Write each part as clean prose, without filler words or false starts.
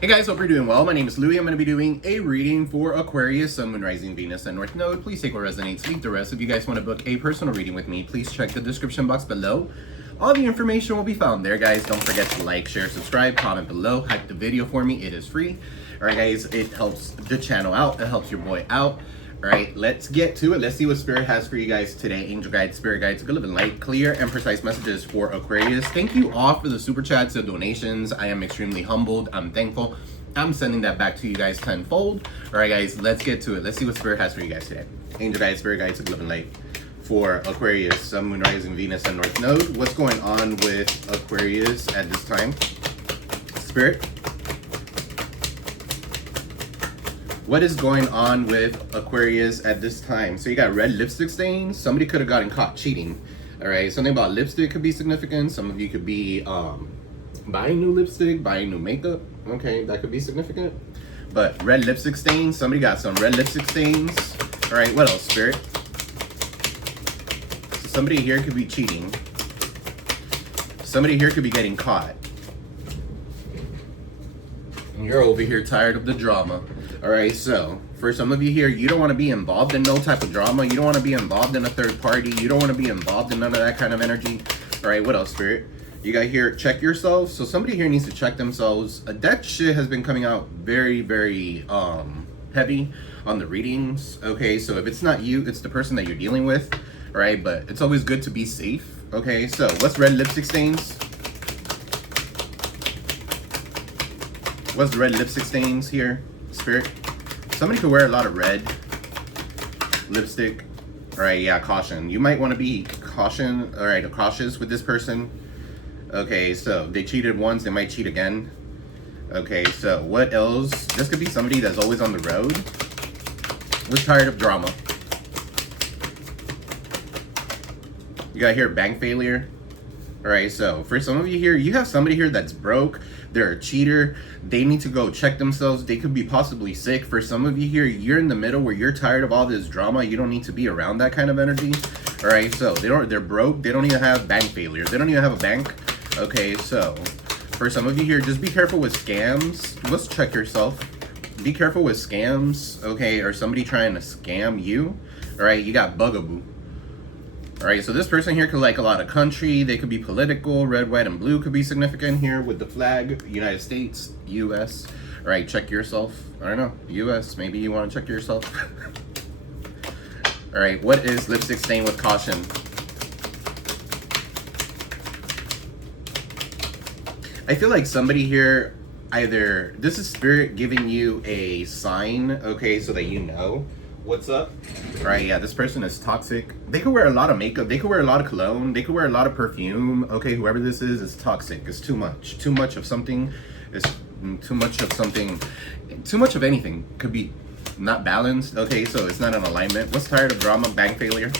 Hey guys, hope you're doing well. My name is Louie. I'm going to be doing a reading for Aquarius, Sun, Moon, Rising, Venus, and North Node. Please take what resonates, leave the rest. If you guys want to book a personal reading with me, please check the description box below. All the information will be found there, guys. Don't forget to like, share, subscribe, comment below, hype the video for me. It is free. Alright guys, it helps the channel out. It helps your boy out. Alright, let's get to it. Let's see what Spirit has for you guys today. Angel guides, Spirit guides, good living light, clear and precise messages for Aquarius. Thank you all for the super chats and donations. I am extremely humbled. I'm thankful. I'm sending that back to you guys tenfold. Alright guys, let's get to it. Let's see what Spirit has for you guys today. Angel guides, Spirit guides, good living light for Aquarius, Sun, Moon, Rising, Venus, and North Node. What's going on with Aquarius at this time? Spirit? What is going on with Aquarius at this time? So you got red lipstick stains. Somebody could have gotten caught cheating. All right, something about lipstick could be significant. Some of you could be buying new lipstick, buying new makeup. Okay, that could be significant. But red lipstick stains, somebody got some red lipstick stains. All right, what else, Spirit? So somebody here could be cheating. Somebody here could be getting caught. And you're over here tired of the drama. All right, so for some of you here, you don't want to be involved in no type of drama. You don't want to be involved in a third party. You don't want to be involved in none of that kind of energy. All right, what else, Spirit? You got here, check yourself. So somebody here needs to check themselves. That shit has been coming out very, very heavy on the readings. Okay, so if it's not you, it's the person that you're dealing with. All right, but it's always good to be safe. Okay, so what's red lipstick stains? What's the red lipstick stains here? Spirit, somebody could wear a lot of red lipstick. All right, yeah, caution. You might want to be cautious with this person. Okay, so they cheated once, they might cheat again. Okay, so what else? This could be somebody that's always on the road. Was tired of drama. You got here bank failure. All right, so for some of you here, you have somebody here that's broke. They're a cheater. They need to go check themselves. They could be possibly sick. For some of you here, you're in the middle where you're tired of all this drama. You don't need to be around that kind of energy. All right, so they're broke. They don't even have bank failure. They don't even have a bank. Okay, so for some of you here, just be careful with scams. Let's check yourself. Be careful with scams, okay, or somebody trying to scam you. All right, you got bugaboo. All right, so this person here could like a lot of country. They could be political. Red, white, and blue could be significant here with the flag. United States, U.S. All right, check yourself. I don't know, U.S. Maybe you want to check yourself. All right, what is lipstick stain with caution? I feel like somebody here, either this is Spirit giving you a sign, okay, so that you know what's up. All right, yeah, this person is toxic. They could wear a lot of makeup. They could wear a lot of cologne. They could wear a lot of perfume. Okay, whoever this is toxic. It's too much. Too much of something is too much of something. Too much of anything could be not balanced. Okay, so it's not an alignment. What's tired of drama? Bank failure.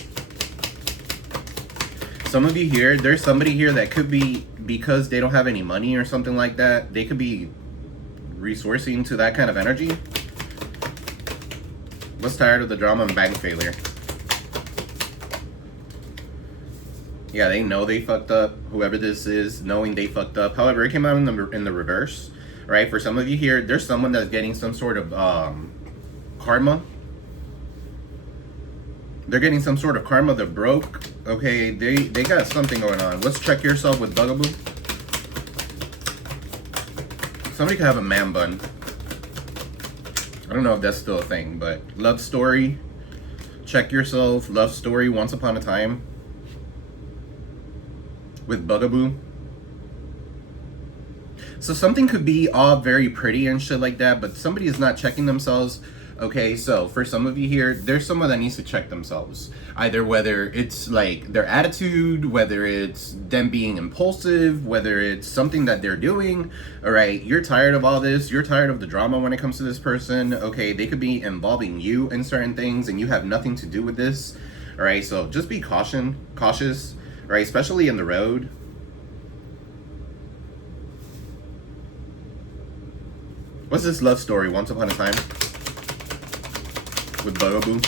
Some of you here, there's somebody here that could be, because they don't have any money or something like that, they could be resourcing to that kind of energy. What's tired of the drama and bank failure? Yeah, they know they fucked up. Whoever this is, knowing they fucked up. However, it came out in the reverse. Right? For some of you here, there's someone that's getting some sort of karma. They're getting some sort of karma. They're broke. Okay, they got something going on. Let's check yourself with bugaboo. Somebody could have a man bun. I don't know if that's still a thing, but love story. Check yourself. Love story. Once upon a time. With bugaboo. So something could be all very pretty and shit like that, but somebody is not checking themselves. Okay, so for some of you here, there's someone that needs to check themselves. Either whether it's like their attitude, whether it's them being impulsive, whether it's something that they're doing. All right, you're tired of all this. You're tired of the drama when it comes to this person. Okay, they could be involving you in certain things and you have nothing to do with this. All right, so just be cautious, all right, especially in the road. What's this love story? Once upon a time. With bugaboo.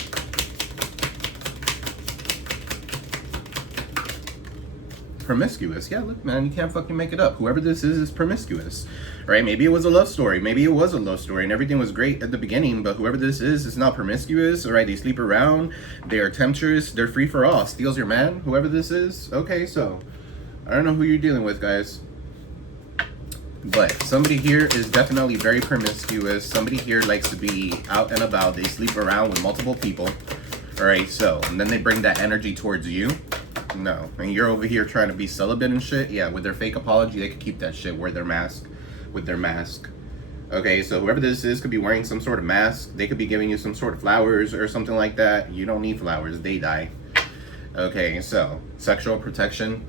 Promiscuous. Yeah, look, man, you can't fucking make it up. Whoever this is promiscuous. right? Maybe it was a love story. Maybe it was a love story and everything was great at the beginning, but whoever this is not promiscuous, all right? They sleep around, they are temptress, they're free for all. Steals your man, whoever this is. Okay, so I don't know who you're dealing with, guys. But somebody here is definitely very promiscuous. Somebody here likes to be out and about. They sleep around with multiple people. All right, so, and then they bring that energy towards you. No, and you're over here trying to be celibate and shit. Yeah, with their fake apology, they could keep that shit. Wear their mask with their mask. Okay, so whoever this is could be wearing some sort of mask. They could be giving you some sort of flowers or something like that. You don't need flowers, they die. Okay, so sexual protection.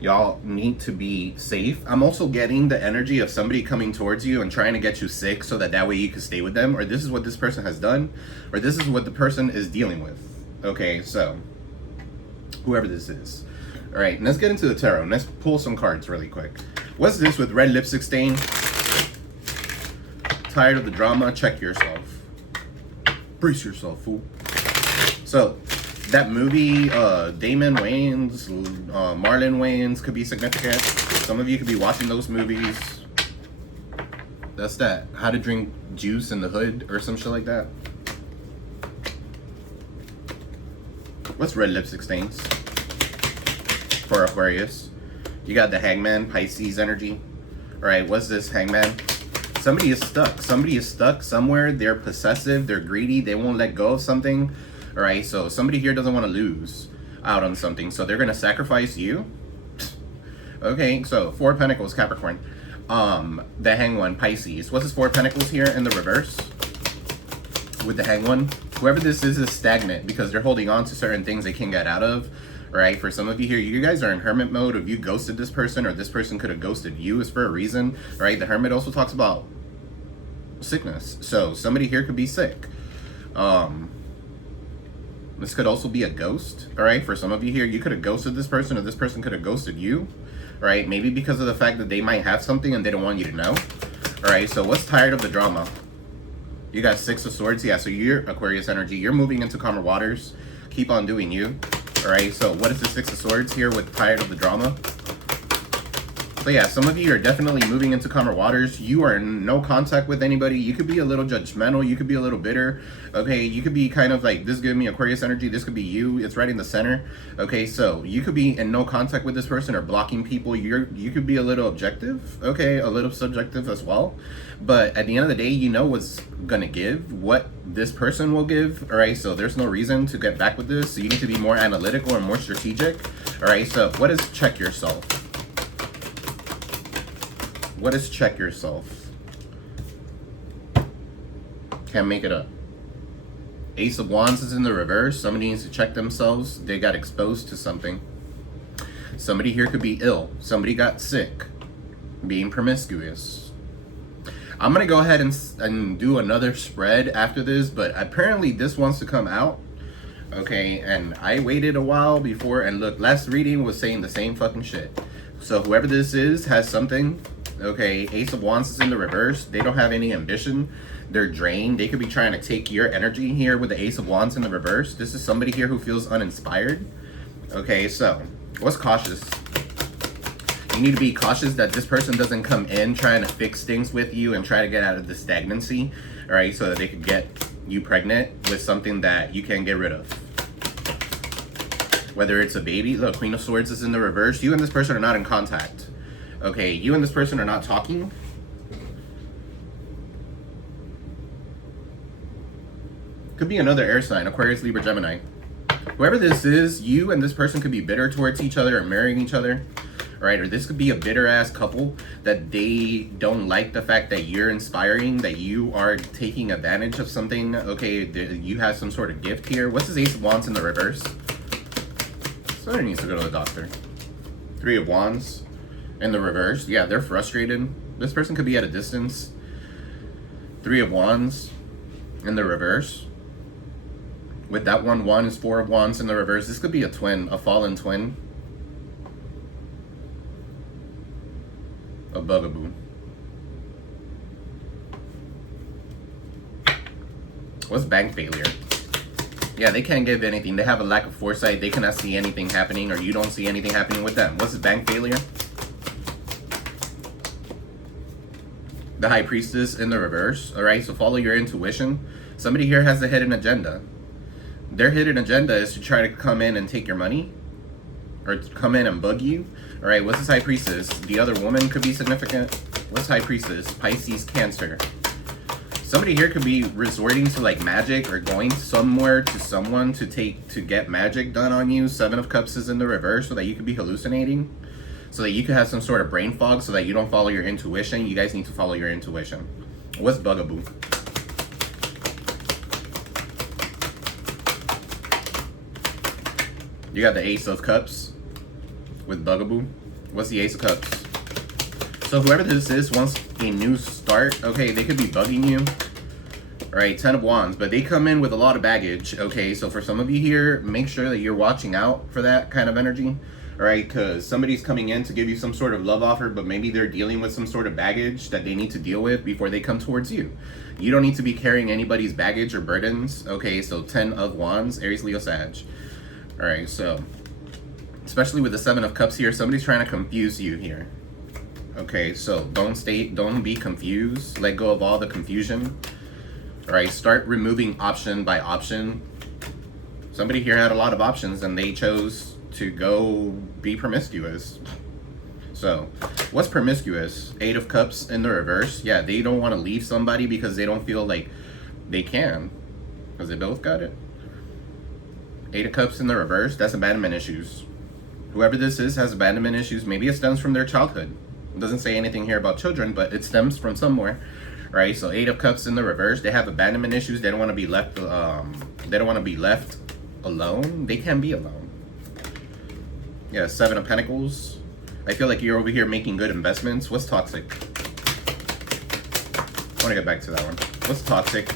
Y'all need to be safe. I'm also getting the energy of somebody coming towards you and trying to get you sick so that way you can stay with them, or this is what this person has done, or this is what the person is dealing with. Okay, so whoever this is. All right, let's get into the tarot. Let's pull some cards really quick. What's this with red lipstick stain? Tired of the drama? Check yourself. Brace yourself, fool. So that movie, Damon Wayans, Marlon Wayans could be significant. Some of you could be watching those movies. That's that. How to Drink Juice in the Hood or some shit like that. What's red lipstick stains for Aquarius? You got the Hangman, Pisces energy. All right, what's this, Hangman? Somebody is stuck. Somebody is stuck somewhere. They're possessive. They're greedy. They won't let go of something. All right, so somebody here doesn't want to lose out on something, so they're going to sacrifice you. Okay, so Four of Pentacles, Capricorn. The Hanged One, Pisces. What's this Four of Pentacles here in the reverse? With the Hanged One. Whoever this is stagnant because they're holding on to certain things they can't get out of. All right, for some of you here, you guys are in hermit mode. If you ghosted this person or this person could have ghosted you, is for a reason. All right, the hermit also talks about sickness. So somebody here could be sick. This could also be a ghost, all right? For some of you here, you could have ghosted this person or this person could have ghosted you, all right? Maybe because of the fact that they might have something and they don't want you to know, all right? So what's tired of the drama? You got Six of Swords. Yeah, so you're Aquarius energy. You're moving into calmer waters. Keep on doing you, all right? So what is the Six of Swords here with tired of the drama? So yeah, some of you are definitely moving into calmer waters. You are in no contact with anybody. You could be a little judgmental. You could be a little bitter. Okay, you could be kind of like, this give me Aquarius energy. This could be you. It's right in the center. Okay, so you could be in no contact with this person or blocking people. You could be a little objective. Okay, a little subjective as well. But at the end of the day, you know what's going to give, what this person will give. All right, so there's no reason to get back with this. So you need to be more analytical and more strategic. All right, so what is check yourself? What is check yourself? Can't make it up. Ace of Wands is in the reverse. Somebody needs to check themselves. They got exposed to something. Somebody here could be ill. Somebody got sick. Being promiscuous. I'm going to go ahead and do another spread after this, but apparently this wants to come out. Okay, and I waited a while before, and look, last reading was saying the same fucking shit. So whoever this is has something. Okay, Ace of Wands is in the reverse. They don't have any ambition. They're drained. They could be trying to take your energy here with the Ace of Wands in the reverse. This is somebody here who feels uninspired. Okay, so what's cautious? You need to be cautious that this person doesn't come in trying to fix things with you and try to get out of the stagnancy. All right, so that they could get you pregnant with something that you can't get rid of. Whether it's a baby. Look, Queen of Swords is in the reverse. You and this person are not in contact. Okay, you and this person are not talking. Could be another air sign, Aquarius, Libra, Gemini. Whoever this is, you and this person could be bitter towards each other or marrying each other. Right, or this could be a bitter ass couple that they don't like the fact that you're inspiring, that you are taking advantage of something. Okay, you have some sort of gift here. What's this Ace of Wands in the reverse? Somebody needs to go to the doctor. Three of Wands. In the reverse, yeah, they're frustrated. This person could be at a distance. Three of Wands in the reverse. With that one is Four of Wands in the reverse. This could be a twin, a fallen twin. A bugaboo. What's bank failure? Yeah, they can't give anything. They have a lack of foresight. They cannot see anything happening, or you don't see anything happening with them. What's bank failure? The High Priestess in the reverse. All right, so follow your intuition. Somebody here has a hidden agenda. Their hidden agenda is to try to come in and take your money, or come in and bug you. All right, what's this High Priestess? The other woman could be significant. What's High Priestess? Pisces, Cancer. Somebody here could be resorting to like magic or going somewhere to someone to get magic done on you. Seven of Cups is in the reverse so that you could be hallucinating. So that you could have some sort of brain fog so that you don't follow your intuition. You guys need to follow your intuition. What's Bugaboo? You got the Ace of Cups with Bugaboo. What's the Ace of Cups? So whoever this is wants a new start. Okay, they could be bugging you. All right, 10 of Wands, but they come in with a lot of baggage. Okay, so for some of you here, make sure that you're watching out for that kind of energy. All right, because somebody's coming in to give you some sort of love offer, but maybe they're dealing with some sort of baggage that they need to deal with before they come towards you. You don't need to be carrying anybody's baggage or burdens. Okay, so 10 of Wands, Aries, Leo, Sag. All right, so especially with the 7 of Cups here, somebody's trying to confuse you here. Okay, so don't be confused. Let go of all the confusion. All right, start removing option by option. Somebody here had a lot of options and they chose to go be promiscuous. So what's promiscuous? 8 of Cups in the reverse. Yeah, they don't want to leave somebody because they don't feel like they can, because they both got it. 8 of Cups in the reverse. That's abandonment issues. Whoever this is has abandonment issues. Maybe it stems from their childhood. It doesn't say anything here about children, but it stems from somewhere. Right, so 8 of Cups in the reverse. They have abandonment issues. They don't want to be left. They don't want to be left alone. They can be alone. Yeah, 7 of Pentacles. I feel like you're over here making good investments. What's toxic? I want to get back to that one. What's toxic?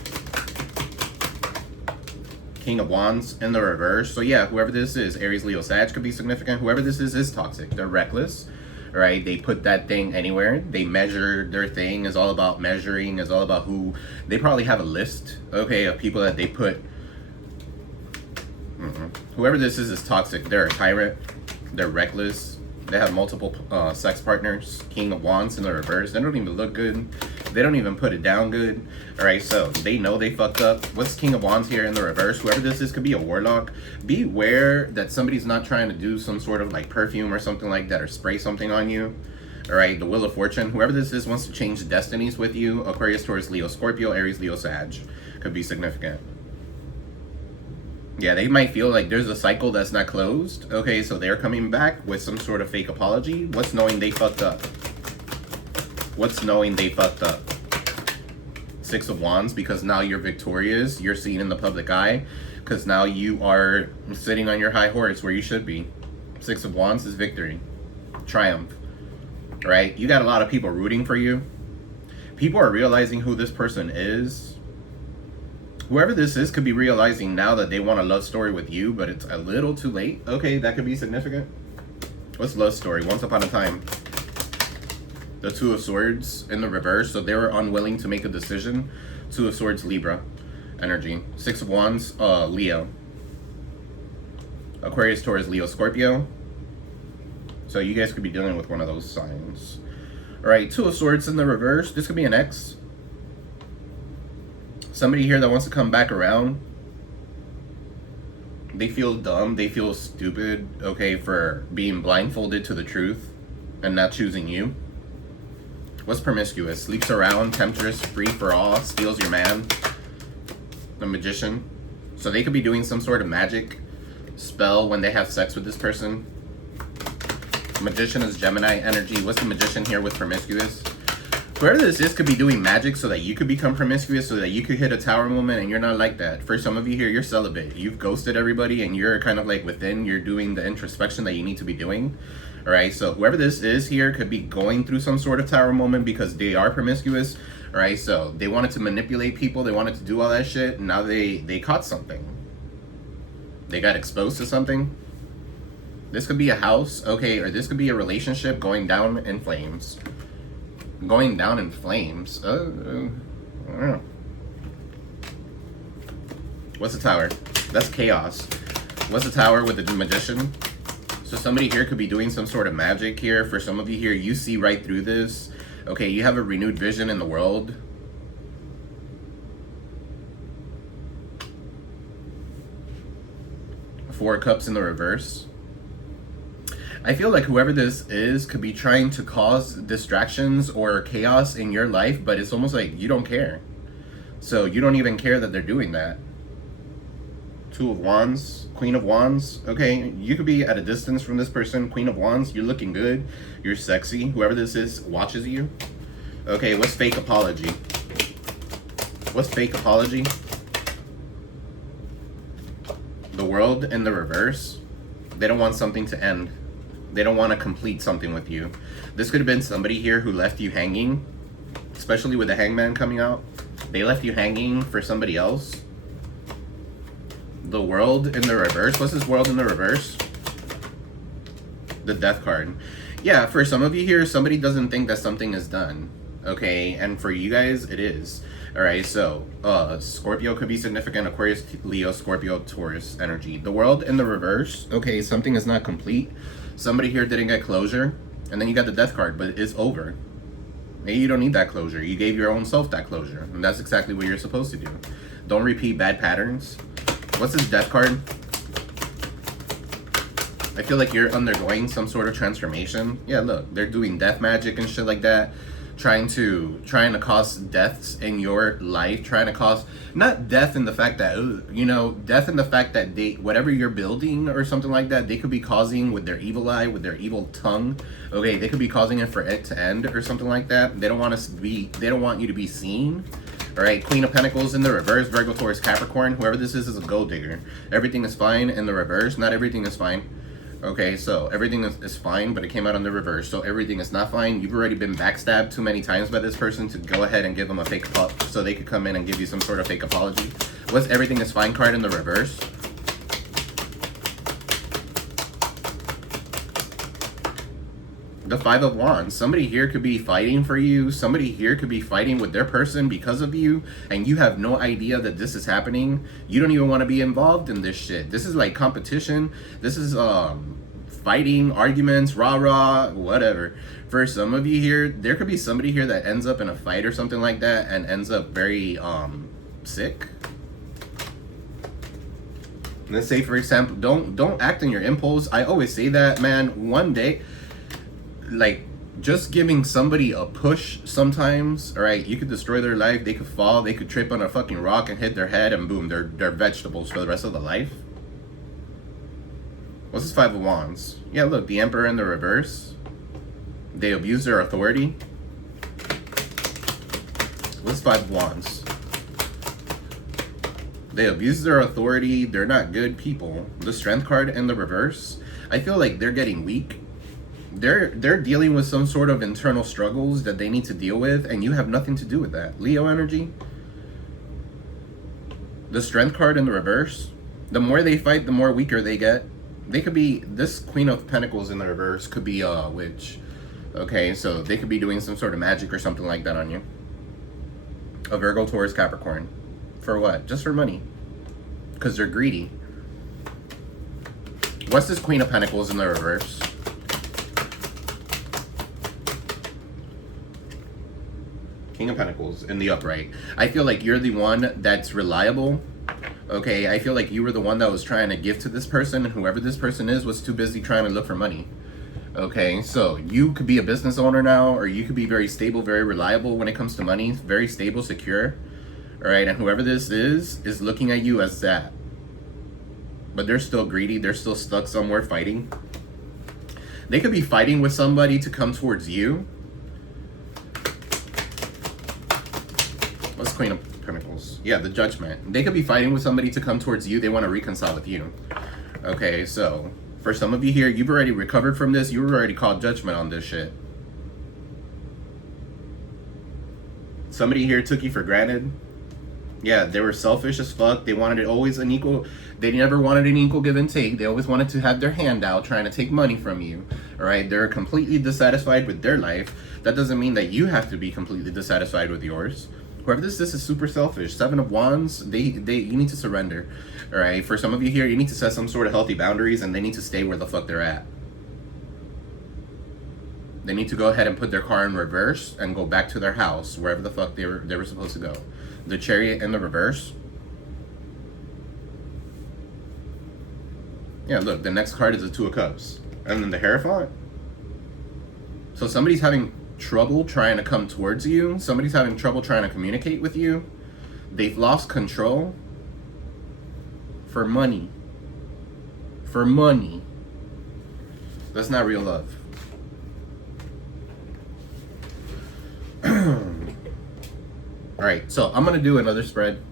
King of Wands in the reverse. So yeah, whoever this is, Aries, Leo, Sag could be significant. Whoever this is toxic. They're reckless. Right, they put that thing anywhere. They measure their thing. Is all about measuring. Is all about who. They probably have a list, okay, of people that they put. Whoever this is toxic. They're a tyrant. They're reckless. They have multiple sex partners. King of Wands in the reverse. They don't even look good. They don't even put it down good. All right, so they know they fucked up. What's King of Wands here in the reverse? Whoever this is could be a warlock. Beware that somebody's not trying to do some sort of like perfume or something like that, or spray something on you. All right, the Wheel of Fortune. Whoever this is wants to change destinies with you. Aquarius, Taurus, Leo, Scorpio, Aries, Leo, Sag. Could be significant. Yeah, they might feel like there's a cycle that's not closed. Okay, so they're coming back with some sort of fake apology. What's knowing they fucked up? What's knowing they fucked up? 6 of Wands, because now you're victorious. You're seen in the public eye. Because now you are sitting on your high horse where you should be. 6 of Wands is victory. Triumph. Right? You got a lot of people rooting for you. People are realizing who this person is. Whoever this is could be realizing now that they want a love story with you, but it's a little too late. Okay, that could be significant. What's love story? Once upon a time. The 2 of Swords in the reverse, so they were unwilling to make a decision. 2 of Swords, Libra energy. 6 of Wands, Leo. Aquarius, Taurus, Leo, Scorpio. So you guys could be dealing with one of those signs. All right, 2 of Swords in the reverse. This could be an ex. Somebody here that wants to come back around. They feel dumb. They feel stupid, okay, for being blindfolded to the truth and not choosing you. What's promiscuous? Sleeps around, temptress, free for all, steals your man. The Magician. So they could be doing some sort of magic spell when they have sex with this person. Magician is Gemini energy. What's the Magician here with promiscuous? Whoever this is could be doing magic so that you could become promiscuous, so that you could hit a tower moment, and you're not like that. For some of you here, you're celibate. You've ghosted everybody and you're kind of like within, you're doing the introspection that you need to be doing. All right, so whoever this is here could be going through some sort of tower moment because they are promiscuous. All right, so they wanted to manipulate people. They wanted to do all that shit. And now they caught something. They got exposed to something. This could be a house, okay, or this could be a relationship going down in flames. Going down in flames. I don't know. What's the Tower? That's chaos. What's the Tower with the Magician? So somebody here could be doing some sort of magic here. For some of you here, you see right through this. Okay, you have a renewed vision in the world. Four of Cups in the reverse. I feel like whoever this is could be trying to cause distractions or chaos in your life, but it's almost like you don't care. So you don't even care that they're doing that. Two of Wands, Queen of Wands. Okay, you could be at a distance from this person. Queen of Wands, you're looking good. You're sexy. Whoever this is watches you. Okay, what's fake apology? What's fake apology? The World in the reverse. They don't want something to end. They don't want to complete something with you. This could have been somebody here who left you hanging, especially with the Hangman coming out. They left you hanging for somebody else. The World in the reverse. What's this World in the reverse? The Death card. Yeah, for some of you here, somebody doesn't think that something is done. Okay, and for you guys, it is. Alright, so, Scorpio could be significant. Aquarius, Leo, Scorpio, Taurus energy. The World in the reverse. Okay, something is not complete. Somebody here didn't get closure. And then you got the Death card, but it's over. Maybe you don't need that closure. You gave your own self that closure. And that's exactly what you're supposed to do. Don't repeat bad patterns. What's this Death card? I feel like you're undergoing some sort of transformation. Yeah, look, they're doing death magic and shit like that. Trying to cause deaths in your life, trying to cause, not death in the fact that, you know, death in the fact that they, whatever you're building or something like that, they could be causing with their evil eye, with their evil tongue. Okay, they could be causing it for it to end or something like that. They don't want you to be seen. All right, Queen of Pentacles in the reverse, Virgo, Taurus, Capricorn. Whoever this is a gold digger. Everything is fine in the reverse. Not everything is fine. Okay, so everything is fine, but it came out on the reverse. So everything is not fine. You've already been backstabbed too many times by this person to go ahead and give them a fake apology, so they could come in and give you some sort of fake apology. What's everything is fine card in the reverse? The Five of Wands. Somebody here could be fighting for you. Somebody here could be fighting with their person because of you, and you have no idea that this is happening. You don't even want to be involved in this shit. This is like competition. This is fighting, arguments, rah-rah, whatever. For some of you here, there could be somebody here that ends up in a fight or something like that and ends up very sick. Let's say, for example, don't act on your impulse. I always say that, man. One day, like, just giving somebody a push sometimes, all right, you could destroy their life. They could fall, they could trip on a fucking rock and hit their head, and boom, they're vegetables for the rest of their life. What's this Five of Wands? Yeah, look, the Emperor in the reverse. They abuse their authority. What's Five of Wands? They abuse their authority. They're not good people. The Strength card in the reverse. I feel like they're getting weak. They're dealing with some sort of internal struggles that they need to deal with, and you have nothing to do with that. Leo energy. The Strength card in the reverse. The more they fight, the more weaker they get. They could be, this Queen of Pentacles in the reverse could be a witch. Okay, so they could be doing some sort of magic or something like that on you. A Virgo, Taurus, Capricorn. For what? Just for money. Because they're greedy. What's this Queen of Pentacles in the reverse? King of Pentacles in the upright. I feel like you're the one that's reliable. Okay, I feel like you were the one that was trying to give to this person, and whoever this person is was too busy trying to look for money. Okay, so you could be a business owner now, or you could be very stable, very reliable when it comes to money, very stable, secure. All right, and whoever this is looking at you as that. But they're still greedy. They're still stuck somewhere fighting. They could be fighting with somebody to come towards you. What's Queen of Pentacles? Yeah, the Judgment. They could be fighting with somebody to come towards you. They want to reconcile with you. Okay, so for some of you here, you've already recovered from this. You already called judgment on this shit. Somebody here took you for granted. Yeah, they were selfish as fuck. They wanted it always an equal. They never wanted an equal give and take. They always wanted to have their hand out, trying to take money from you. All right, they're completely dissatisfied with their life. That doesn't mean that you have to be completely dissatisfied with yours. Whoever this is super selfish. Seven of Wands, you need to surrender. All right, for some of you here, you need to set some sort of healthy boundaries, and they need to stay where the fuck they're at. They need to go ahead and put their car in reverse and go back to their house, wherever the fuck they were supposed to go. The Chariot in the reverse. Yeah, look, the next card is the Two of Cups. And then the Hierophant. So somebody's having trouble trying to come towards you. Somebody's having trouble trying to communicate with you. They've lost control. For money. For money. That's not real love. Alright, so I'm going to do another spread.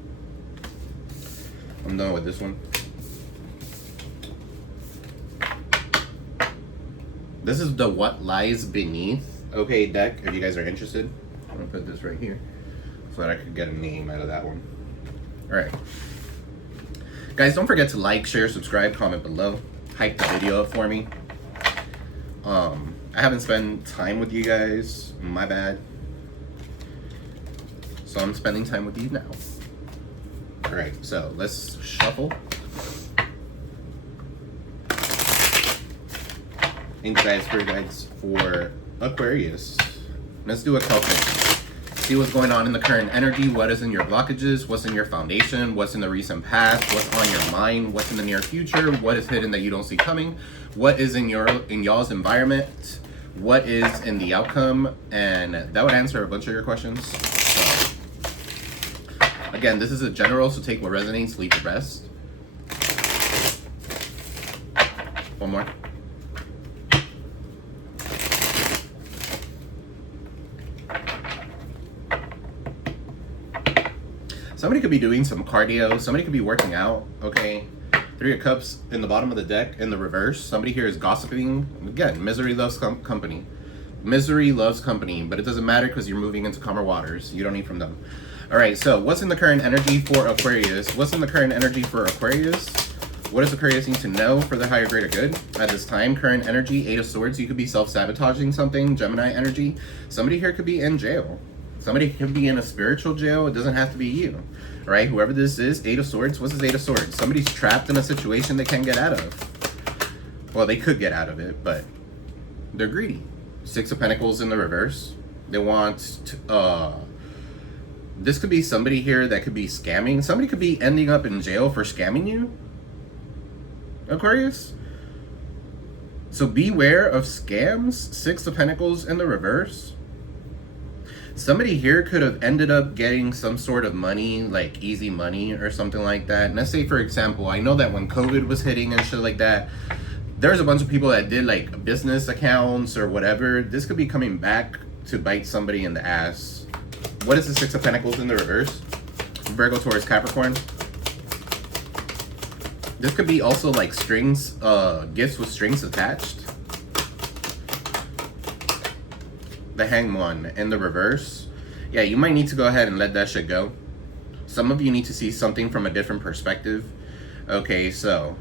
I'm done with this one. This is the What Lies Beneath, okay, deck, if you guys are interested. I'm going to put this right here so that I could get a name out of that one. Alright. Guys, don't forget to like, share, subscribe, comment below. Hype the video up for me. I haven't spent time with you guys. My bad. So I'm spending time with you now. Alright, so let's shuffle. Ink guys, spirit guides for Aquarius. Let's do a calculation. See what's going on in the current energy, what is in your blockages, what's in your foundation, what's in the recent past, what's on your mind, what's in the near future, what is hidden that you don't see coming, what is in y'all's environment, what is in the outcome, and that would answer a bunch of your questions. So, again, this is a general, so take what resonates, leave the rest. One more. Somebody could be doing some cardio. Somebody could be working out, okay? Three of Cups in the bottom of the deck in the reverse. Somebody here is gossiping. Again, misery loves company. Misery loves company, but it doesn't matter because you're moving into calmer waters. You don't need from them. All right, so what's in the current energy for Aquarius? What's in the current energy for Aquarius? What does Aquarius need to know for the higher greater good at this time? Current energy, Eight of Swords. You could be self-sabotaging something. Gemini energy. Somebody here could be in jail. Somebody could be in a spiritual jail. It doesn't have to be you, right? Whoever this is, Eight of Swords. What's this Eight of Swords? Somebody's trapped in a situation they can't get out of. Well, they could get out of it, but they're greedy. Six of Pentacles in the reverse. They want to, this could be somebody here that could be scamming. Somebody could be ending up in jail for scamming you, Aquarius. So beware of scams. Six of Pentacles in the reverse. Somebody here could have ended up getting some sort of money, like easy money or something like that. And let's say, for example, I know that when COVID was hitting and shit like that, there's a bunch of people that did like business accounts or whatever. This could be coming back to bite somebody in the ass. What is the Six of Pentacles in the reverse? Virgo, Taurus, Capricorn. This could be also like strings, gifts with strings attached. The Hanged One in the reverse. Yeah, you might need to go ahead and let that shit go. Some of you need to see something from a different perspective. Okay, so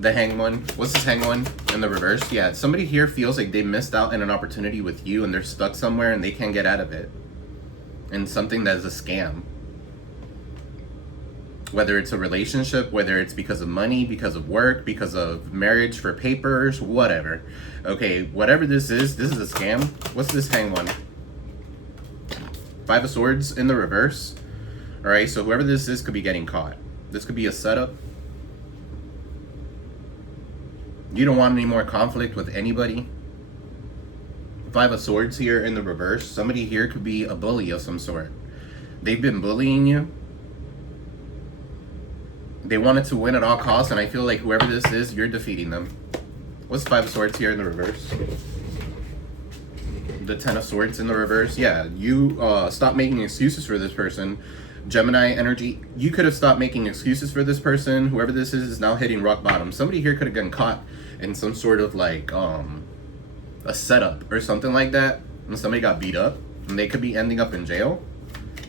the Hanged One. What's this Hanged One in the reverse? Yeah, somebody here feels like they missed out on an opportunity with you and they're stuck somewhere and they can't get out of it. And something that is a scam. Whether it's a relationship, whether it's because of money, because of work, because of marriage for papers, whatever. Okay, whatever this is a scam. What's this Hanged One? Five of Swords in the reverse. Alright, so whoever this is could be getting caught. This could be a setup. You don't want any more conflict with anybody. Five of Swords here in the reverse. Somebody here could be a bully of some sort. They've been bullying you. They wanted to win at all costs, and I feel like whoever this is, you're defeating them. What's Five of Swords here in the reverse? The Ten of Swords in the reverse. Yeah, you stop making excuses for this person. Gemini energy. You could have stopped making excuses for this person. Whoever this is now hitting rock bottom. Somebody here could have gotten caught in some sort of like a setup or something like that, and somebody got beat up, and they could be ending up in jail.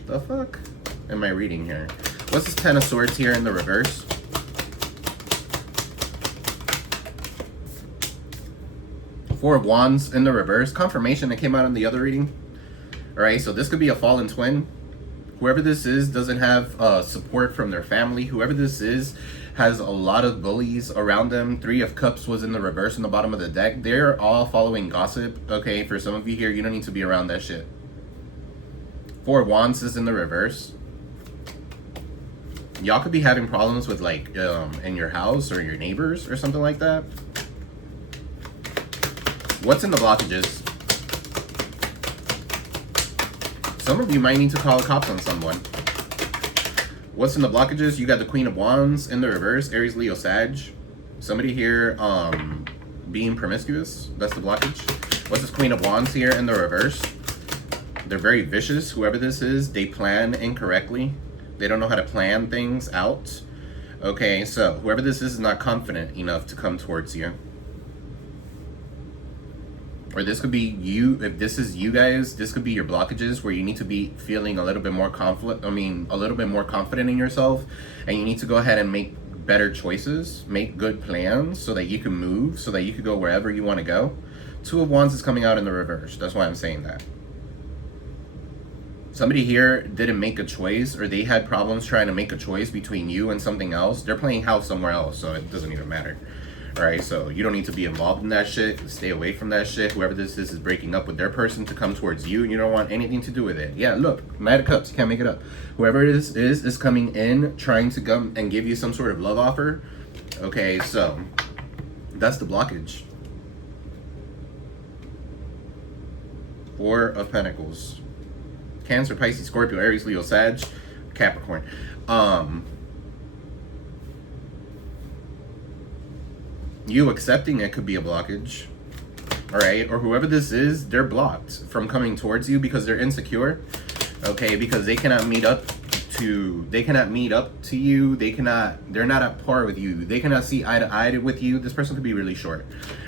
The fuck am I reading here? What's this Ten of Swords here in the reverse? Four of Wands in the reverse. Confirmation that came out in the other reading. Alright, so this could be a fallen twin. Whoever this is doesn't have support from their family. Whoever this is has a lot of bullies around them. 3 of Cups was in the reverse in the bottom of the deck. They're all following gossip. Okay, for some of you here, you don't need to be around that shit. 4 of Wands is in the reverse. Y'all could be having problems with like in your house or your neighbors or something like that. What's in the blockages? Some of you might need to call the cops on someone. What's in the blockages? You got the Queen of Wands in the reverse, Aries, Leo, Sag. Somebody here being promiscuous. That's the blockage. What's this Queen of Wands here in the reverse? They're very vicious. Whoever this is, they plan incorrectly. They don't know how to plan things out. Okay, so whoever this is not confident enough to come towards you. Or this could be you. If this is you guys, this could be your blockages where you need to be feeling a little bit more confident. A little bit more confident in yourself, and you need to go ahead and make better choices, make good plans so that you can move, so that you can go wherever you want to go. 2 of Wands is coming out in the reverse. That's why I'm saying that. Somebody here didn't make a choice, or they had problems trying to make a choice between you and something else. They're playing house somewhere else, so it doesn't even matter. Alright, so you don't need to be involved in that shit. Stay away from that shit. Whoever this is breaking up with their person to come towards you, and you don't want anything to do with it. Yeah, look, Knight of Cups, you can't make it up. Whoever this is coming in, trying to come and give you some sort of love offer. Okay, so that's the blockage. 4 of Pentacles. Cancer, Pisces, Scorpio, Aries, Leo, Sag, Capricorn. You accepting it could be a blockage. Alright, or whoever this is, they're blocked from coming towards you because they're insecure. Okay, because they cannot meet up to you. They're not at par with you. They cannot see eye to eye with you. This person could be really short.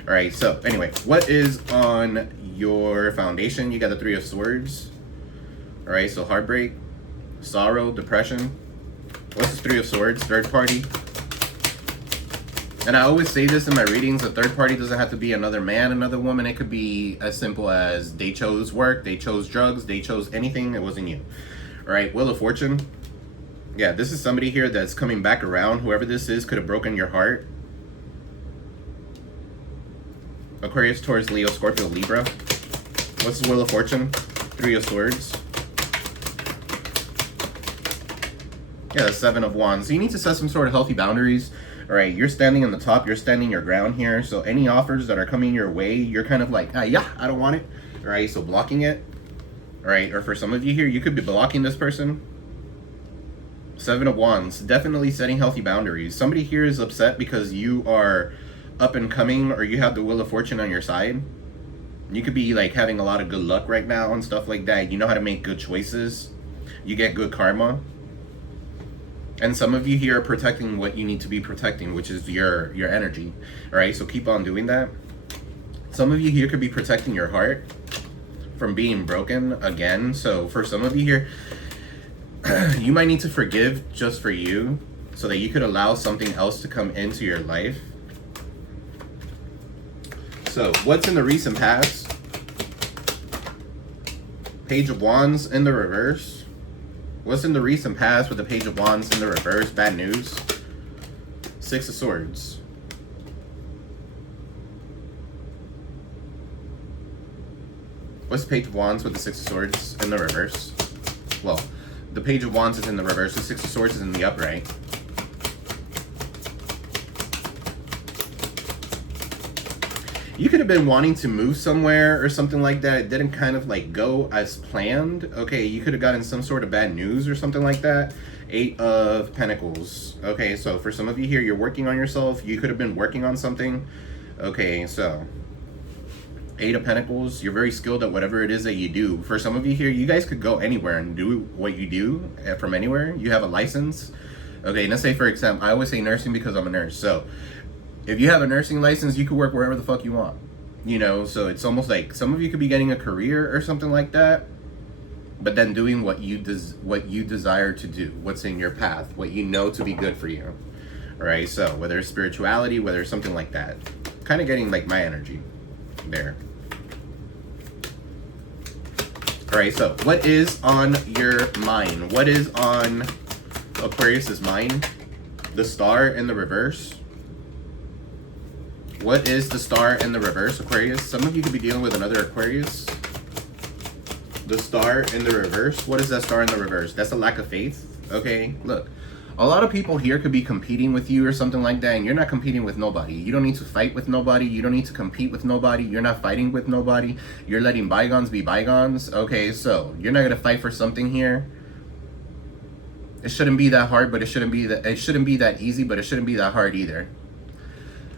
Alright, so anyway, what is on your foundation? You got the 3 of Swords. Alright, so heartbreak, sorrow, depression. What's the 3 of Swords? Third party. And I always say this in my readings, a third party doesn't have to be another man, another woman. It could be as simple as they chose work, they chose drugs, they chose anything, it wasn't you. Alright, Wheel of Fortune. Yeah, this is somebody here that's coming back around. Whoever this is could have broken your heart. Aquarius, Taurus, Leo, Scorpio, Libra. What's the Wheel of Fortune? 3 of Swords. Yeah, the 7 of Wands. So you need to set some sort of healthy boundaries. Alright, you're standing on the top, you're standing your ground here. So any offers that are coming your way, you're kind of like, yeah, I don't want it. Alright, so blocking it. Alright, or for some of you here, you could be blocking this person. 7 of Wands, definitely setting healthy boundaries. Somebody here is upset because you are up and coming, or you have the Wheel of Fortune on your side. You could be like having a lot of good luck right now and stuff like that. You know how to make good choices. You get good karma. And some of you here are protecting what you need to be protecting, which is your energy. Alright, so keep on doing that. Some of you here could be protecting your heart from being broken again. So for some of you here, you might need to forgive just for you, so that you could allow something else to come into your life. So what's in the recent past? Page of Wands in the reverse. What's in the recent past with the Page of Wands in the reverse? Bad news. 6 of Swords. What's the Page of Wands with the 6 of Swords in the reverse? Well, the Page of Wands is in the reverse. The 6 of Swords is in the upright. You could have been wanting to move somewhere or something like that. It didn't kind of like go as planned. Okay, you could have gotten some sort of bad news or something like that. 8 of Pentacles. Okay, so for some of you here, you're working on yourself. You could have been working on something. Okay, so 8 of Pentacles. You're very skilled at whatever it is that you do. For some of you here, you guys could go anywhere and do what you do from anywhere. You have a license. Okay, let's say for example, I always say nursing because I'm a nurse. So if you have a nursing license, you could work wherever the fuck you want. You know, so it's almost like some of you could be getting a career or something like that, but then doing what you desire to do, what's in your path, what you know to be good for you. All right, so whether it's spirituality, whether it's something like that, kind of getting like my energy there. All right, so what is on your mind? What is on Aquarius's mind? The Star in the reverse. What is the Star in the reverse, Aquarius? Some of you could be dealing with another Aquarius. The Star in the reverse. What is that Star in the reverse? That's a lack of faith. Okay, look. A lot of people here could be competing with you or something like that, and you're not competing with nobody. You don't need to fight with nobody. You don't need to compete with nobody. You're not fighting with nobody. You're letting bygones be bygones. Okay, so you're not gonna fight for something here. It shouldn't be that hard, but it shouldn't be that easy, but it shouldn't be that hard either.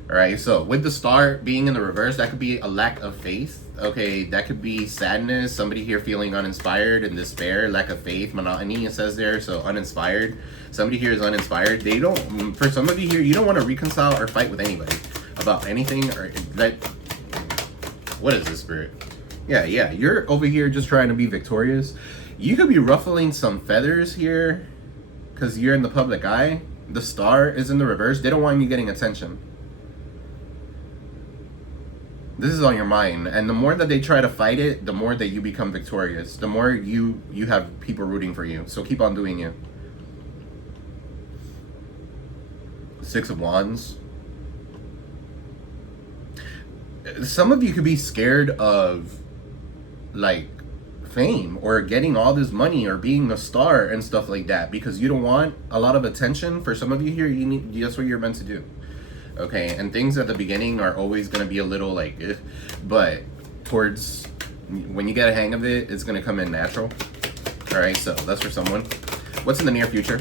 All right, so with the Star being in the reverse, that could be a lack of faith. Okay, that could be sadness. Somebody here feeling uninspired and despair, lack of faith, monotony, it says there, so uninspired. Somebody here is uninspired. They don't, for some of you here, you don't want to reconcile or fight with anybody about anything or that. What is this, Spirit? Yeah, you're over here just trying to be victorious. You could be ruffling some feathers here because you're in the public eye. The Star is in the reverse. They don't want you getting attention. This is on your mind, and the more that they try to fight it, the more that you become victorious. The more you have people rooting for you. So keep on doing it. Six of Wands. Some of you could be scared of like fame or getting all this money or being the star and stuff like that because you don't want a lot of attention. For some of you here, that's what you're meant to do. Okay, and things at the beginning are always going to be a little like, but towards when you get a hang of it, it's going to come in natural. All right, so that's for someone. What's in the near future?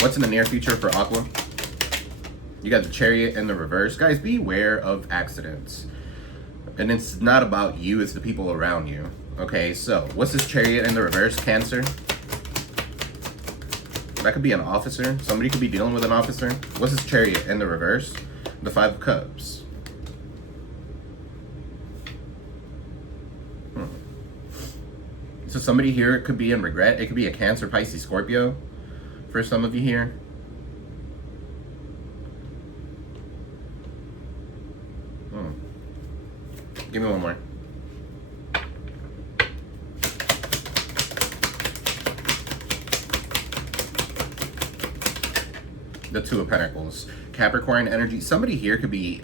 What's in the near future for Aqua? You got the Chariot in the reverse. Guys, beware of accidents. And it's not about you, it's the people around you. Okay, so what's this Chariot in the reverse? Cancer. That could be an officer. Somebody could be dealing with an officer. What's this Chariot in the reverse? The Five of Cups. So somebody here could be in regret. It could be a Cancer, Pisces, Scorpio for some of you here. Give me one more. The Two of Pentacles. Capricorn energy. Somebody here could be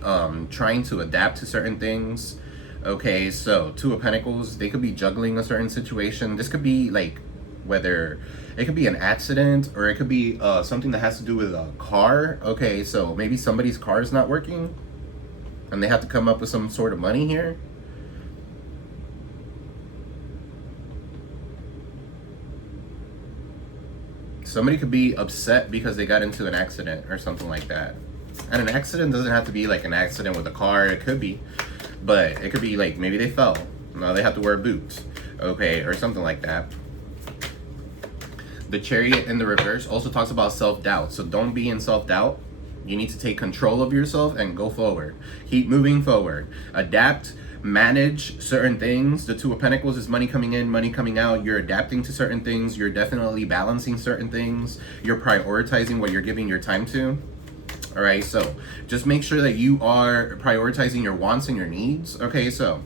trying to adapt to certain things. Okay, so Two of Pentacles, they could be juggling a certain situation. This could be like, whether it could be an accident or it could be something that has to do with a car. Okay, so maybe somebody's car is not working and they have to come up with some sort of money here. Somebody could be upset because they got into an accident or something like that. And an accident doesn't have to be like an accident with a car. It could be. But it could be like maybe they fell. Now they have to wear boots. Okay, or something like that. The Chariot in the reverse also talks about self-doubt. So don't be in self-doubt. You need to take control of yourself and go forward. Keep moving forward. Adapt. Manage certain things. The Two of Pentacles is money coming in, money coming out. You're adapting to certain things. You're definitely balancing certain things. You're prioritizing what you're giving your time to. All right, so just make sure that you are prioritizing your wants and your needs. Okay, so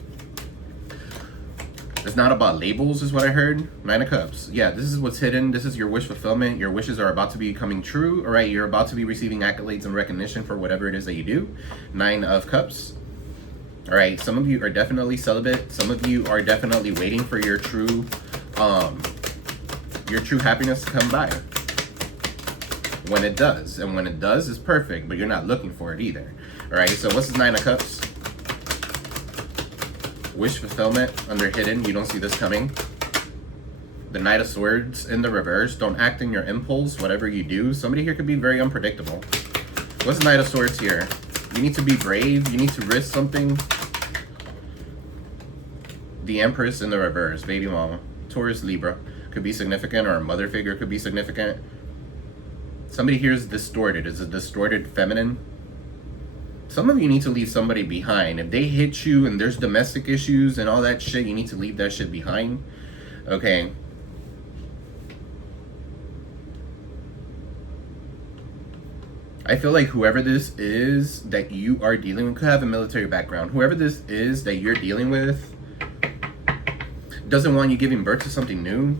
it's not about labels is what I heard. Nine of Cups. Yeah, this is what's hidden. This is your wish fulfillment. Your wishes are about to be coming true. All right, you're about to be receiving accolades and recognition for whatever it is that you do. Nine of Cups. All right, some of you are definitely celibate. Some of you are definitely waiting for your true happiness to come by. When it does, and when it does, it's perfect, but you're not looking for it either. All right, so what's the Nine of Cups? Wish fulfillment under hidden. You don't see this coming. The Knight of Swords in the reverse. Don't act in your impulse, whatever you do. Somebody here could be very unpredictable. What's the Knight of Swords here? You need to be brave. You need to risk something. The Empress in the reverse. Baby mama. Taurus, Libra. Could be significant, or a mother figure could be significant. Somebody here is distorted. Is a distorted feminine. Some of you need to leave somebody behind. If they hit you and there's domestic issues and all that shit, you need to leave that shit behind. Okay. I feel like whoever this is that you are dealing with could have a military background. Whoever this is that you're dealing with doesn't want you giving birth to something new.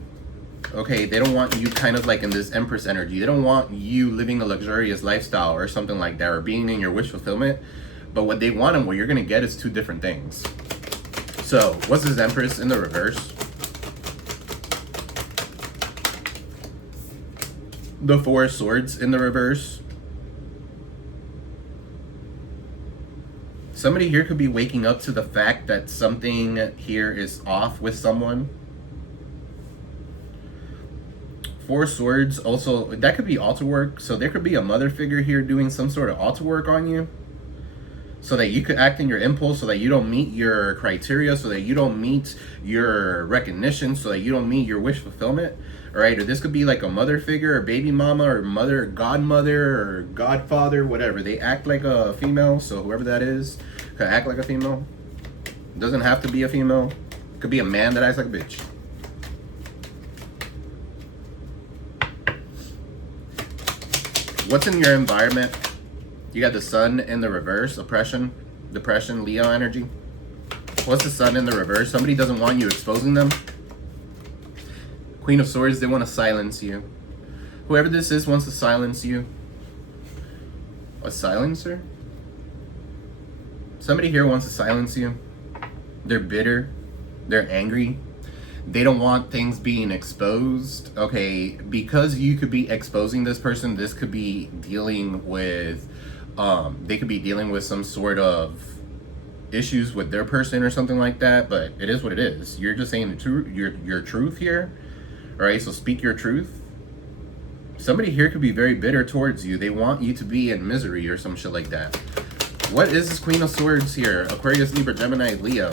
Okay, they don't want you kind of like in this Empress energy. They don't want you living a luxurious lifestyle or something like that, or being in your wish fulfillment. But what they want and what you're going to get is two different things. So, what's this Empress in the reverse? The Four of Swords in the reverse. Somebody here could be waking up to the fact that something here is off with someone. Four Swords also, that could be altar work. So there could be a mother figure here doing some sort of altar work on you, so that you could act in your impulse, so that you don't meet your criteria, so that you don't meet your recognition, so that you don't meet your wish fulfillment. All right, or this could be like a mother figure, or baby mama, or mother, godmother, or godfather, whatever. They act like a female, so whoever that is could act like a female. It doesn't have to be a female. It could be a man that acts like a bitch. What's in your environment? You got the Sun in the reverse, oppression, depression, Leo energy. What's the Sun in the reverse? Somebody doesn't want you exposing them. Queen of Swords, they want to silence you. Whoever this is wants to silence you. A silencer? Somebody here wants to silence you. They're bitter. They're angry. They don't want things being exposed. Okay, because you could be exposing this person, this could be dealing with, they could be dealing with some sort of issues with their person or something like that, but it is what it is. You're just saying the truth, your truth here. All right, so speak your truth. Somebody here could be very bitter towards you. They want you to be in misery or some shit like that. What is this Queen of Swords here? Aquarius, Libra, Gemini, Leo.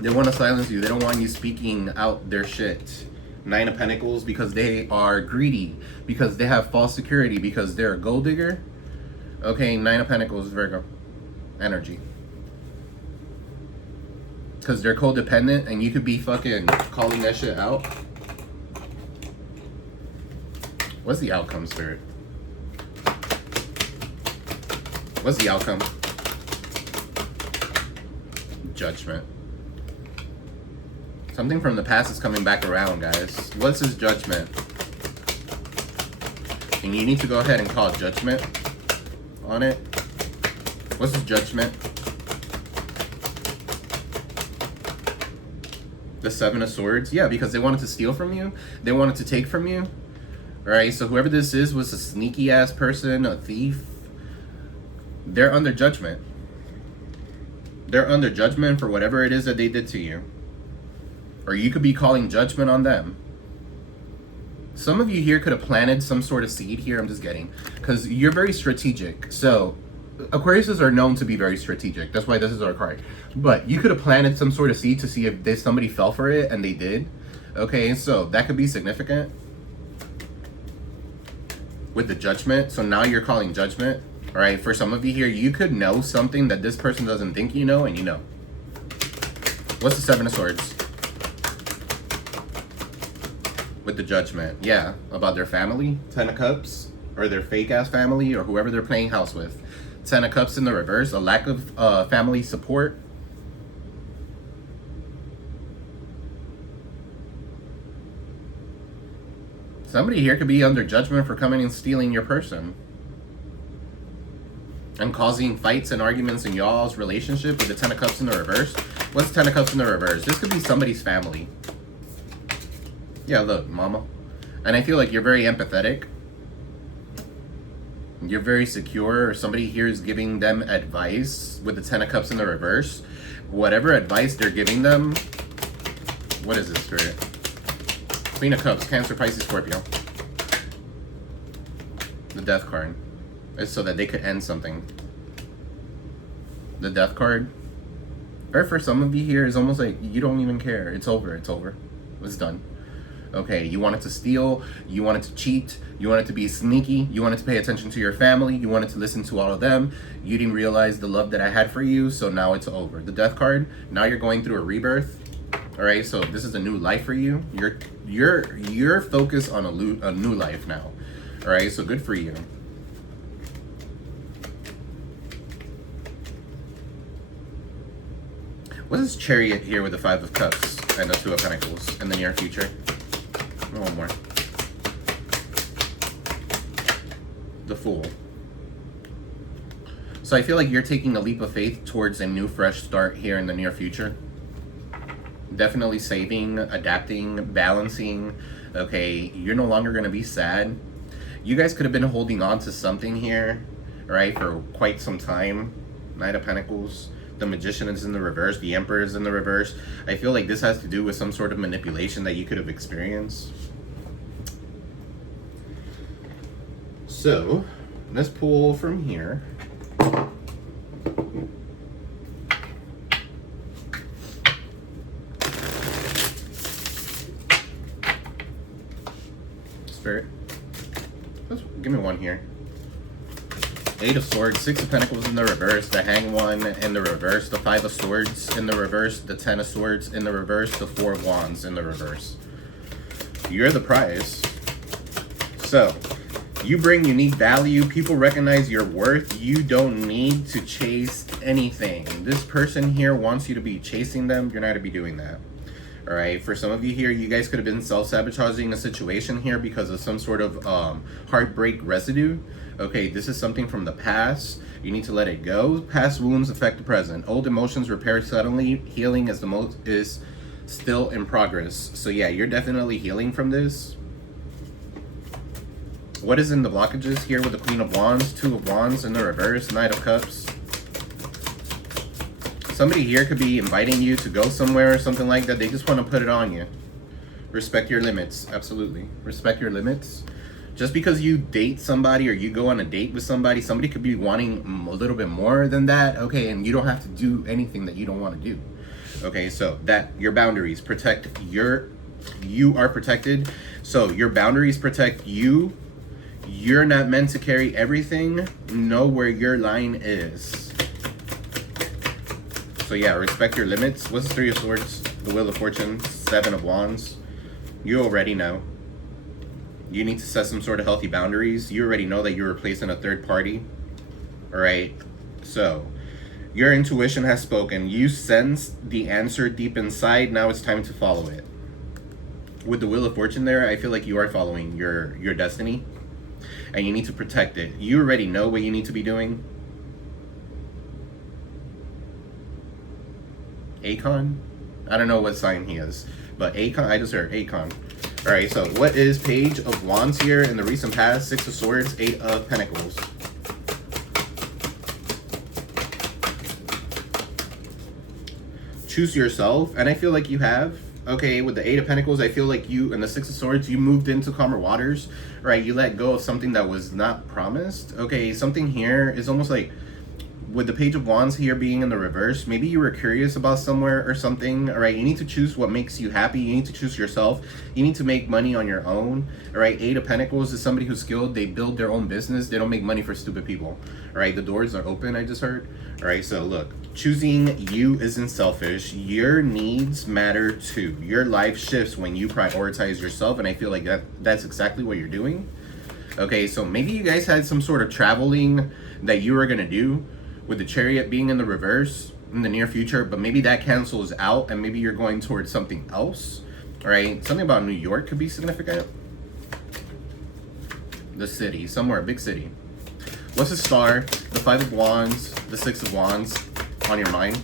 They want to silence you. They don't want you speaking out their shit. Nine of Pentacles, because they are greedy, because they have false security, because they're a gold digger. Okay, Nine of Pentacles, Virgo energy. Because they're codependent, and you could be fucking calling that shit out. What's the outcome, Spirit? What's the outcome? Judgment. Something from the past is coming back around, guys. What's his judgment? And you need to go ahead and call judgment on it. What's his judgment? The Seven of Swords. Yeah, because they wanted to steal from you. They wanted to take from you. Alright, so whoever this is was a sneaky ass person, a thief. They're under judgment. They're under judgment for whatever it is that they did to you. Or you could be calling judgment on them. Some of you here could have planted some sort of seed here. I'm just getting. Because you're very strategic. So, Aquariuses are known to be very strategic. That's why this is our card. But you could have planted some sort of seed to see if somebody fell for it, and they did. Okay, so that could be significant. With the judgment. So now you're calling judgment. Alright, for some of you here, you could know something that this person doesn't think you know, and you know. What's the Seven of Swords? With the judgment, yeah, about their family. Ten of Cups, or their fake ass family, or whoever they're playing house with. Ten of Cups in the reverse, a lack of family support. Somebody here could be under judgment for coming and stealing your person and causing fights and arguments in y'all's relationship with the Ten of Cups in the reverse. What's Ten of Cups in the reverse? This could be somebody's family. Yeah, look, mama. And I feel like you're very empathetic. You're very secure, or somebody here is giving them advice with the Ten of Cups in the reverse. Whatever advice they're giving them. What is this, Spirit? Queen of Cups, Cancer, Pisces, Scorpio. The Death card. It's so that they could end something. The Death card. Or for some of you here, it's almost like you don't even care. It's over. It's over. It's done. Okay, you wanted to steal, you wanted to cheat, you wanted to be sneaky, you wanted to pay attention to your family, you wanted to listen to all of them, you didn't realize the love that I had for you, so now it's over. The Death card, now you're going through a rebirth. Alright, so this is a new life for you. You're focused on a new life now. Alright, so good for you. What is Chariot here with the Five of Cups and the Two of Pentacles in the near future? One more. The Fool. So I feel like you're taking a leap of faith towards a new fresh start here in the near future. Definitely saving, adapting, balancing. Okay, you're no longer going to be sad. You guys could have been holding on to something here, right, for quite some time. Knight of Pentacles. The Magician is in the reverse. The Emperor is in the reverse. I feel like this has to do with some sort of manipulation that you could have experienced. So, let's pull from here. Spirit. Let's give me one here. Eight of Swords, Six of Pentacles in the reverse, the Hanged One in the reverse, the Five of Swords in the reverse, the Ten of Swords in the reverse, the Four of Wands in the reverse. You're the prize. So, you bring unique value. People recognize your worth. You don't need to chase anything. This person here wants you to be chasing them. You're not to be doing that. All right, for some of you here, you guys could have been self-sabotaging a situation here because of some sort of heartbreak residue. Okay, this is something from the past. You need to let it go. Past wounds affect the present. Old emotions repair suddenly. Healing is still in progress. So yeah, you're definitely healing from this. What is in the blockages here with the Queen of Wands, Two of Wands in the reverse, Knight of Cups? Somebody here could be inviting you to go somewhere or something like that. They just want to put it on you. Respect your limits. Absolutely. Respect your limits. Just because you date somebody or you go on a date with somebody, somebody could be wanting a little bit more than that. Okay, and you don't have to do anything that you don't want to do. Okay, so that your boundaries protect you are protected. So your boundaries protect you. You're not meant to carry everything. Know where your line is. So yeah, respect your limits. What's the Three of Swords? The Wheel of Fortune, Seven of Wands. You already know. You need to set some sort of healthy boundaries. You already know that you're replacing a third party. Alright? So, your intuition has spoken. You sense the answer deep inside. Now it's time to follow it. With the Wheel of Fortune there, I feel like you are following your destiny. And you need to protect it. You already know what you need to be doing. Akon? I don't know what sign he is. But Akon, I just heard Akon. Alright, so what is Page of Wands here in the recent past? Six of Swords, Eight of Pentacles. Choose yourself, and I feel like you have. Okay, with the Eight of Pentacles, I feel like you, and the Six of Swords, you moved into calmer waters. Right, you let go of something that was not promised. Okay, something here is almost like, with the Page of Wands here being in the reverse, maybe you were curious about somewhere or something. All right, you need to choose what makes you happy. You need to choose yourself. You need to make money on your own. All right, Eight of Pentacles is somebody who's skilled. They build their own business. They don't make money for stupid people. All right, the doors are open, I just heard. All right, so look, choosing you isn't selfish. Your needs matter too. Your life shifts when you prioritize yourself, and I feel like that's exactly what you're doing. Okay, so maybe you guys had some sort of traveling that you were gonna do, with the Chariot being in the reverse in the near future, but maybe that cancels out and maybe you're going towards something else. All right, something about New York could be significant. The city, somewhere, a big city. What's the Star, the Five of Wands, the Six of Wands on your mind?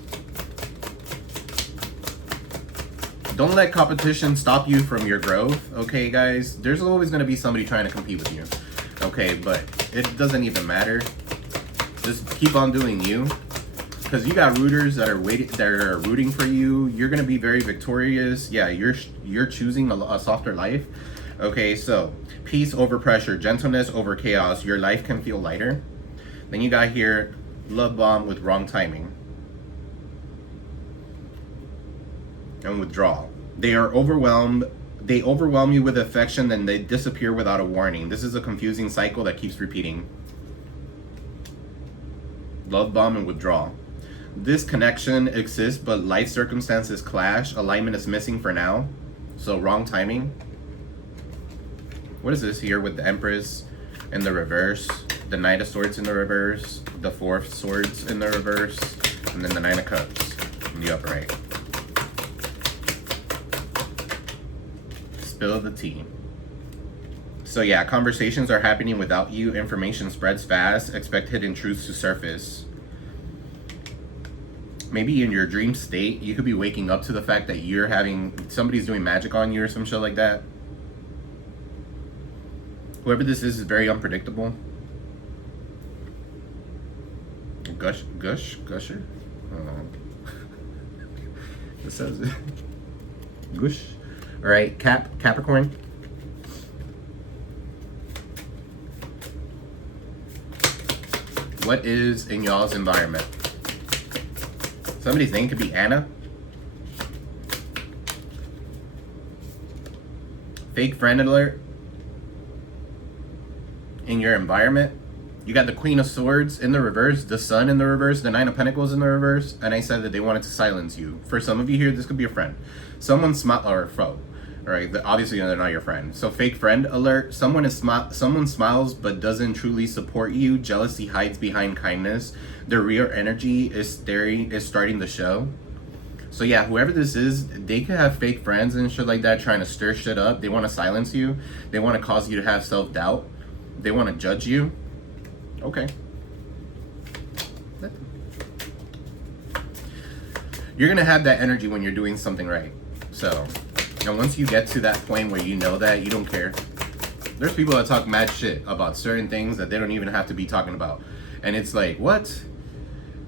Don't let competition stop you from your growth, okay, guys? There's always going to be somebody trying to compete with you, okay? But it doesn't even matter. Just keep on doing you, because you got rooters that are rooting for you. You're gonna be very victorious. Yeah, you're choosing a softer life. Okay, so peace over pressure, gentleness over chaos. Your life can feel lighter. Then you got here, love bomb with wrong timing and withdrawal. They are overwhelmed. They overwhelm you with affection, then they disappear without a warning. This is a confusing cycle that keeps repeating. Love bomb and withdrawal. This connection exists, but life circumstances clash. Alignment is missing for now. So wrong timing. What is this here with the Empress in the reverse? The Knight of Swords in the reverse. The Four of Swords in the reverse. And then the Nine of Cups. in the upper right. Spill the tea. So yeah, conversations are happening without you. Information spreads fast. Expect hidden truths to surface. Maybe in your dream state, you could be waking up to the fact that you're having, somebody's doing magic on you or some shit like that. Whoever this is very unpredictable. Gusher? It says it. Gush. Alright, Capricorn. What is in y'all's environment? Somebody's name could be Anna. Fake friend alert. In your environment, you got the Queen of Swords in the reverse, the Sun in the reverse, the Nine of Pentacles in the reverse, and I said that they wanted to silence you. For some of you here, this could be a friend. Someone or a foe. Alright, obviously they're not your friend. So fake friend alert. Someone smiles but doesn't truly support you. Jealousy hides behind kindness. Their real energy is starting to show. So yeah, whoever this is, they could have fake friends and shit like that trying to stir shit up. They want to silence you. They want to cause you to have self-doubt. They want to judge you. Okay. You're going to have that energy when you're doing something right. So... and once you get to that point where you know that, you don't care. There's people that talk mad shit about certain things that they don't even have to be talking about. And it's like, what?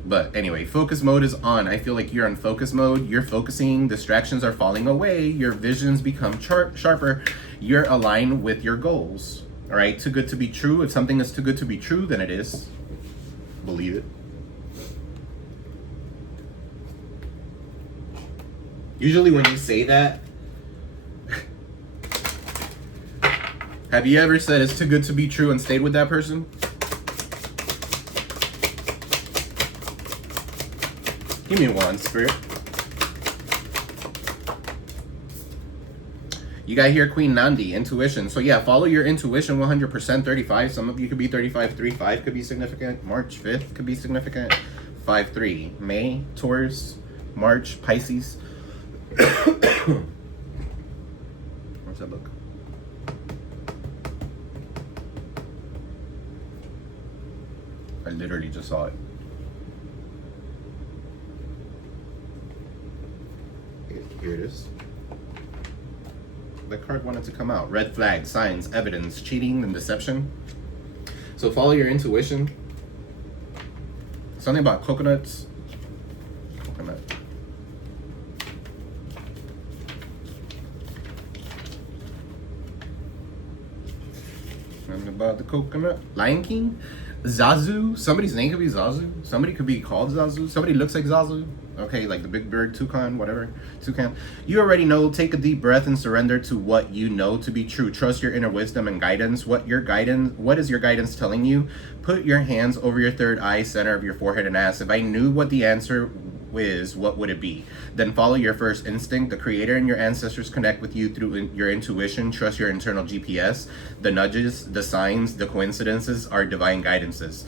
But anyway, focus mode is on. I feel like you're on focus mode. You're focusing. Distractions are falling away. Your visions become sharper. You're aligned with your goals. All right? Too good to be true. If something is too good to be true, then it is. Believe it. Usually when you say that, have you ever said it's too good to be true and stayed with that person? Give me one, Spirit. You got here Queen Nandi, intuition. So yeah, follow your intuition 100%, 35. Some of you could be 35, 3-5 could be significant. March 5th could be significant. 5-3. May, Taurus, March, Pisces. What's that book? I literally just saw it. Here it is. The card wanted to come out. Red flag, signs, evidence, cheating, and deception. So follow your intuition. Something about coconuts. Coconut. Something about the coconut. Lion King. Zazu. Somebody's name could be Zazu. Somebody could be called Zazu. Somebody looks like Zazu. Okay, like the big bird, toucan, whatever. Toucan. You already know. Take a deep breath and surrender to what you know to be true. Trust your inner wisdom and guidance. What is your guidance telling you? Put your hands over your third eye, center of your forehead, and ask, if I knew what the answer is, what would it be? Then follow your first instinct. The creator and your ancestors connect with you through your intuition. Trust your internal GPS. The nudges, the signs, the coincidences are divine guidances.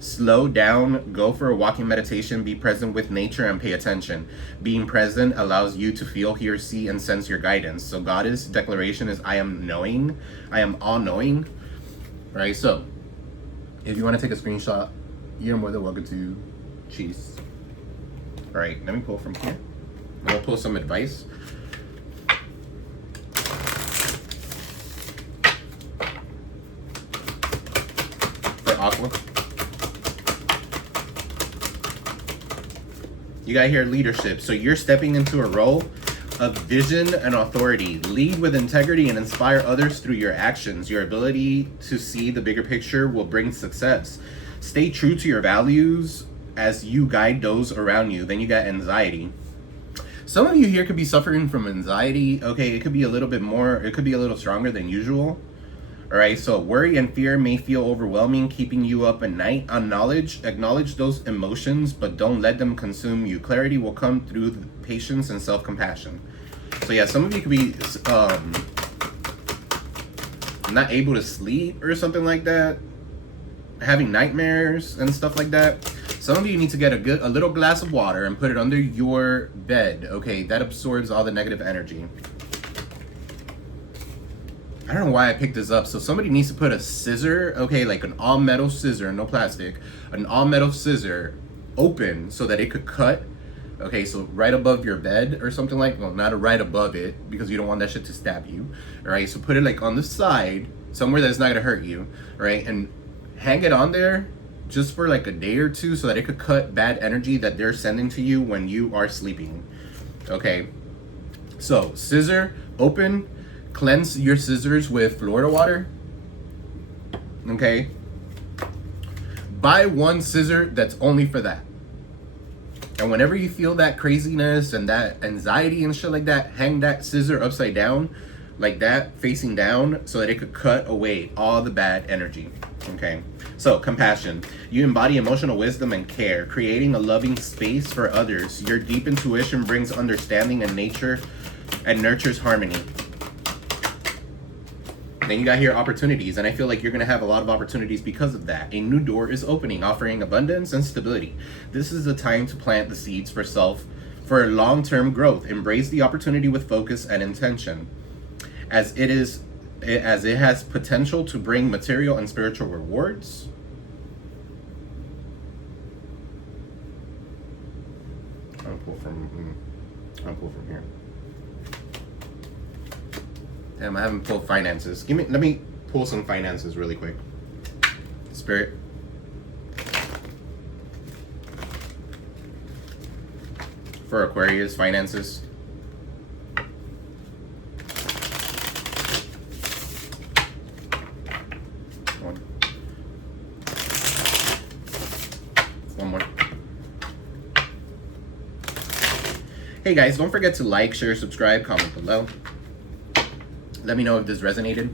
Slow down, go for a walking meditation, be present with nature and pay attention. Being present allows you to feel, hear, see, and sense your guidance. So Goddess declaration is, I am knowing, I am all-knowing. Right, so if you want to take a screenshot, you're more than welcome to. Cheese. All right, let me pull from here. I'm gonna pull some advice. For Aqua. You got here leadership. So you're stepping into a role of vision and authority. Lead with integrity and inspire others through your actions. Your ability to see the bigger picture will bring success. Stay true to your values as you guide those around you. Then you got anxiety. Some of you here could be suffering from anxiety. Okay, it could be a little bit more, it could be a little stronger than usual. All right, so worry and fear may feel overwhelming, keeping you up at night. Acknowledge those emotions, but don't let them consume you. Clarity will come through patience and self-compassion. So yeah, some of you could be not able to sleep or something like that, having nightmares and stuff like that. Some of you need to get a little glass of water and put it under your bed, okay? That absorbs all the negative energy. I don't know why I picked this up. So somebody needs to put a scissor, okay, like an all metal scissor, no plastic, an all metal scissor open so that it could cut, okay, so right above your bed or something like, well, not right above it because you don't want that shit to stab you, all right? So put it like on the side, somewhere that's not gonna hurt you, all right? And hang it on there just for like a day or two so that it could cut bad energy that they're sending to you when you are sleeping, okay? So scissor open, cleanse your scissors with Florida water, okay? Buy one scissor that's only for that. And whenever you feel that craziness and that anxiety and shit like that, hang that scissor upside down like that, facing down, so that it could cut away all the bad energy, okay? So compassion. You embody emotional wisdom and care, creating a loving space for others. Your deep intuition brings understanding and nature and nurtures harmony. Then you got here opportunities, and I feel like you're going to have a lot of opportunities because of that. A new door is opening, offering abundance and stability. This is the time to plant the seeds for long-term growth. Embrace the opportunity with focus and intention, as it has potential to bring material and spiritual rewards. I'll pull from here. Damn, I haven't pulled finances. Let me pull some finances really quick. Spirit. For Aquarius, finances. One more. Hey guys, don't forget to like, share, subscribe, comment below. Let me know if this resonated.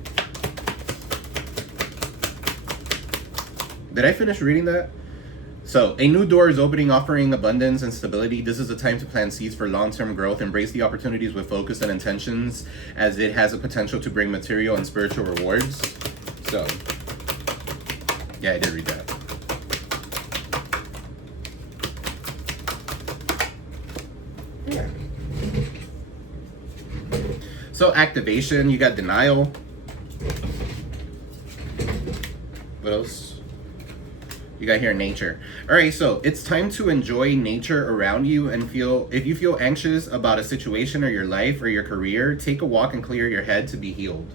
Did I finish reading that? So, a new door is opening, offering abundance and stability. This is a time to plant seeds for long-term growth. Embrace the opportunities with focus and intentions, as it has a potential to bring material and spiritual rewards. So, yeah, I did read that. Yeah. So activation, you got denial. What else? You got here nature. All right, so it's time to enjoy nature around you and if you feel anxious about a situation or your life or your career, take a walk and clear your head to be healed.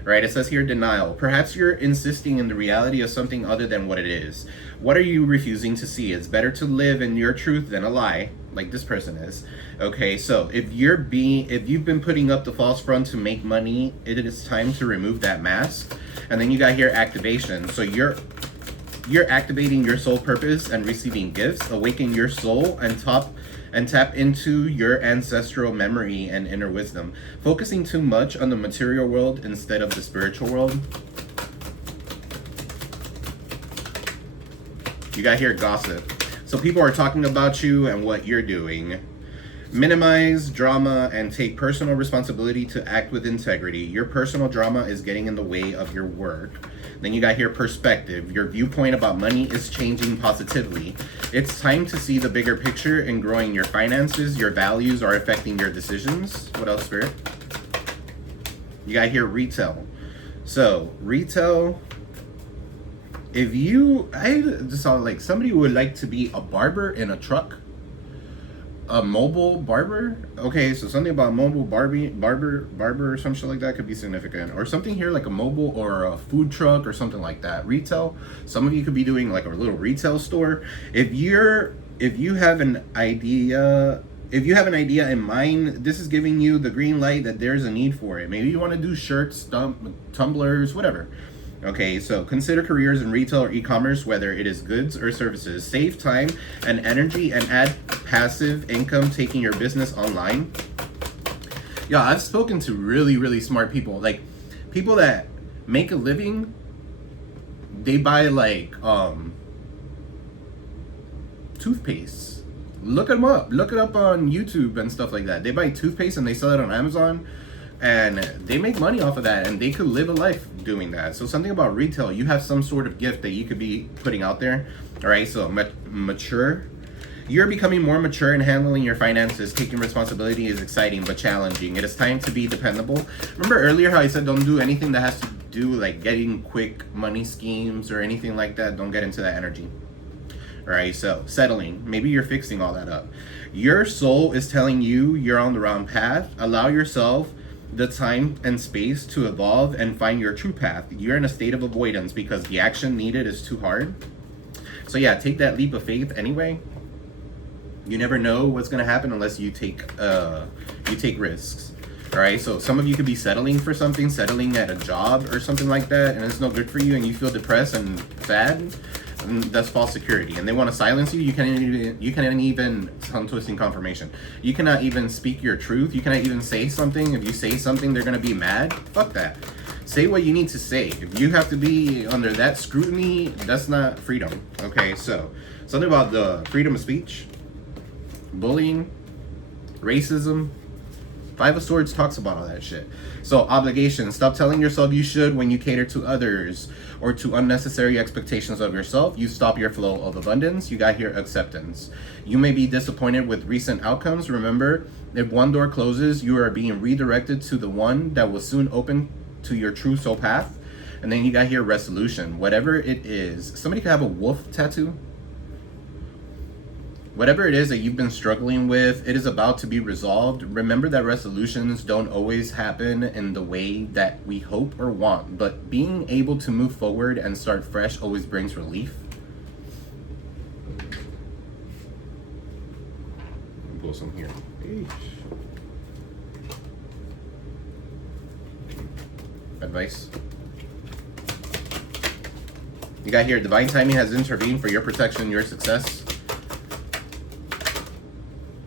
All right, it says here denial. Perhaps you're insisting in the reality of something other than what it is. What are you refusing to see? It's better to live in your truth than a lie, like this person is. Okay, so if you've been putting up the false front to make money, it is time to remove that mask. And then you got here activation. So you're activating your soul purpose and receiving gifts, awaken your soul and tap into your ancestral memory and inner wisdom. Focusing too much on the material world instead of the spiritual world. You got here gossip. So people are talking about you and what you're doing. Minimize drama and take personal responsibility to act with integrity. Your personal drama is getting in the way of your work. Then you got here perspective. Your viewpoint about money is changing positively. It's time to see the bigger picture in growing your finances. Your values are affecting your decisions. What else, Spirit? You got here retail. So retail, I just saw like somebody would like to be a barber in a truck. A mobile barber. Okay, so something about mobile barber or some shit like that could be significant, or something here like a mobile or a food truck or something like that. Retail. Some of you could be doing like a little retail store. If you have an idea in mind, this is giving you the green light that there's a need for it. Maybe you want to do shirts, tumblers, whatever. Okay, so consider careers in retail or e-commerce, whether it is goods or services. Save time and energy and add passive income taking your business online. Yeah, I've spoken to really, really smart people. Like, people that make a living, they buy, like, toothpaste. Look them up. Look it up on YouTube and stuff like that. They buy toothpaste and they sell it on Amazon. and they make money off of that, and they could live a life doing that. So something about retail, you have some sort of gift that you could be putting out there. All right, so mature. You're becoming more mature in handling your finances. Taking responsibility is exciting but challenging. It is time to be dependable. Remember earlier how I said don't do anything that has to do like getting quick money schemes or anything like that. Don't get into that energy. All right, so settling. Maybe you're fixing all that up. Your soul is telling you you're on the wrong path. Allow yourself the time and space to evolve and find your true path. You're in a state of avoidance because the action needed is too hard. So yeah, take that leap of faith anyway. You never know what's gonna happen unless you take risks. All right, so some of you could be settling for something, settling at a job or something like that, and it's no good for you, and you feel depressed and sad. And that's false security, and they want to silence you. You can't even tongue twisting confirmation. You cannot even speak your truth. You cannot even say something. If you say something, they're gonna be mad. Fuck that. Say what you need to say. If you have to be under that scrutiny, that's not freedom. Okay, so something about the freedom of speech, bullying, racism. Five of Swords talks about all that shit. So obligations. Stop telling yourself you should when you cater to others or to unnecessary expectations of yourself. You stop your flow of abundance. You got here acceptance. You may be disappointed with recent outcomes. Remember, if one door closes, you are being redirected to the one that will soon open to your true soul path. And then you got here resolution. Whatever it is. Somebody could have a wolf tattoo. Whatever it is that you've been struggling with, it is about to be resolved. Remember that resolutions don't always happen in the way that we hope or want, but being able to move forward and start fresh always brings relief. Pull some here. Advice. You got here, divine timing has intervened for your protection and your success.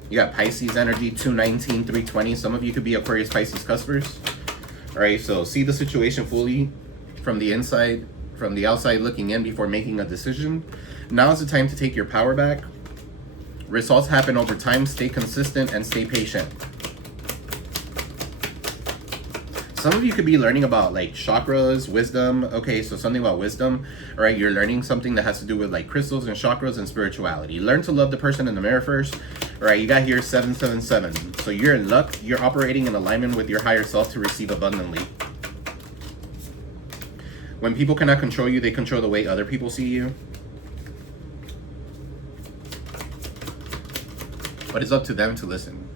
You got Pisces energy, 219, 320. Some of you could be Aquarius, Pisces customers. All right, so see the situation fully from the inside, from the outside looking in before making a decision. Now is the time to take your power back. Results happen over time. Stay consistent and stay patient. Some of you could be learning about like chakras, wisdom. Okay, so something about wisdom. All right, you're learning something that has to do with like crystals and chakras and spirituality. Learn to love the person in the mirror first. All right, you got here 777. So you're in luck. You're operating in alignment with your higher self to receive abundantly. When people cannot control you, they control the way other people see you. But it's up to them to listen.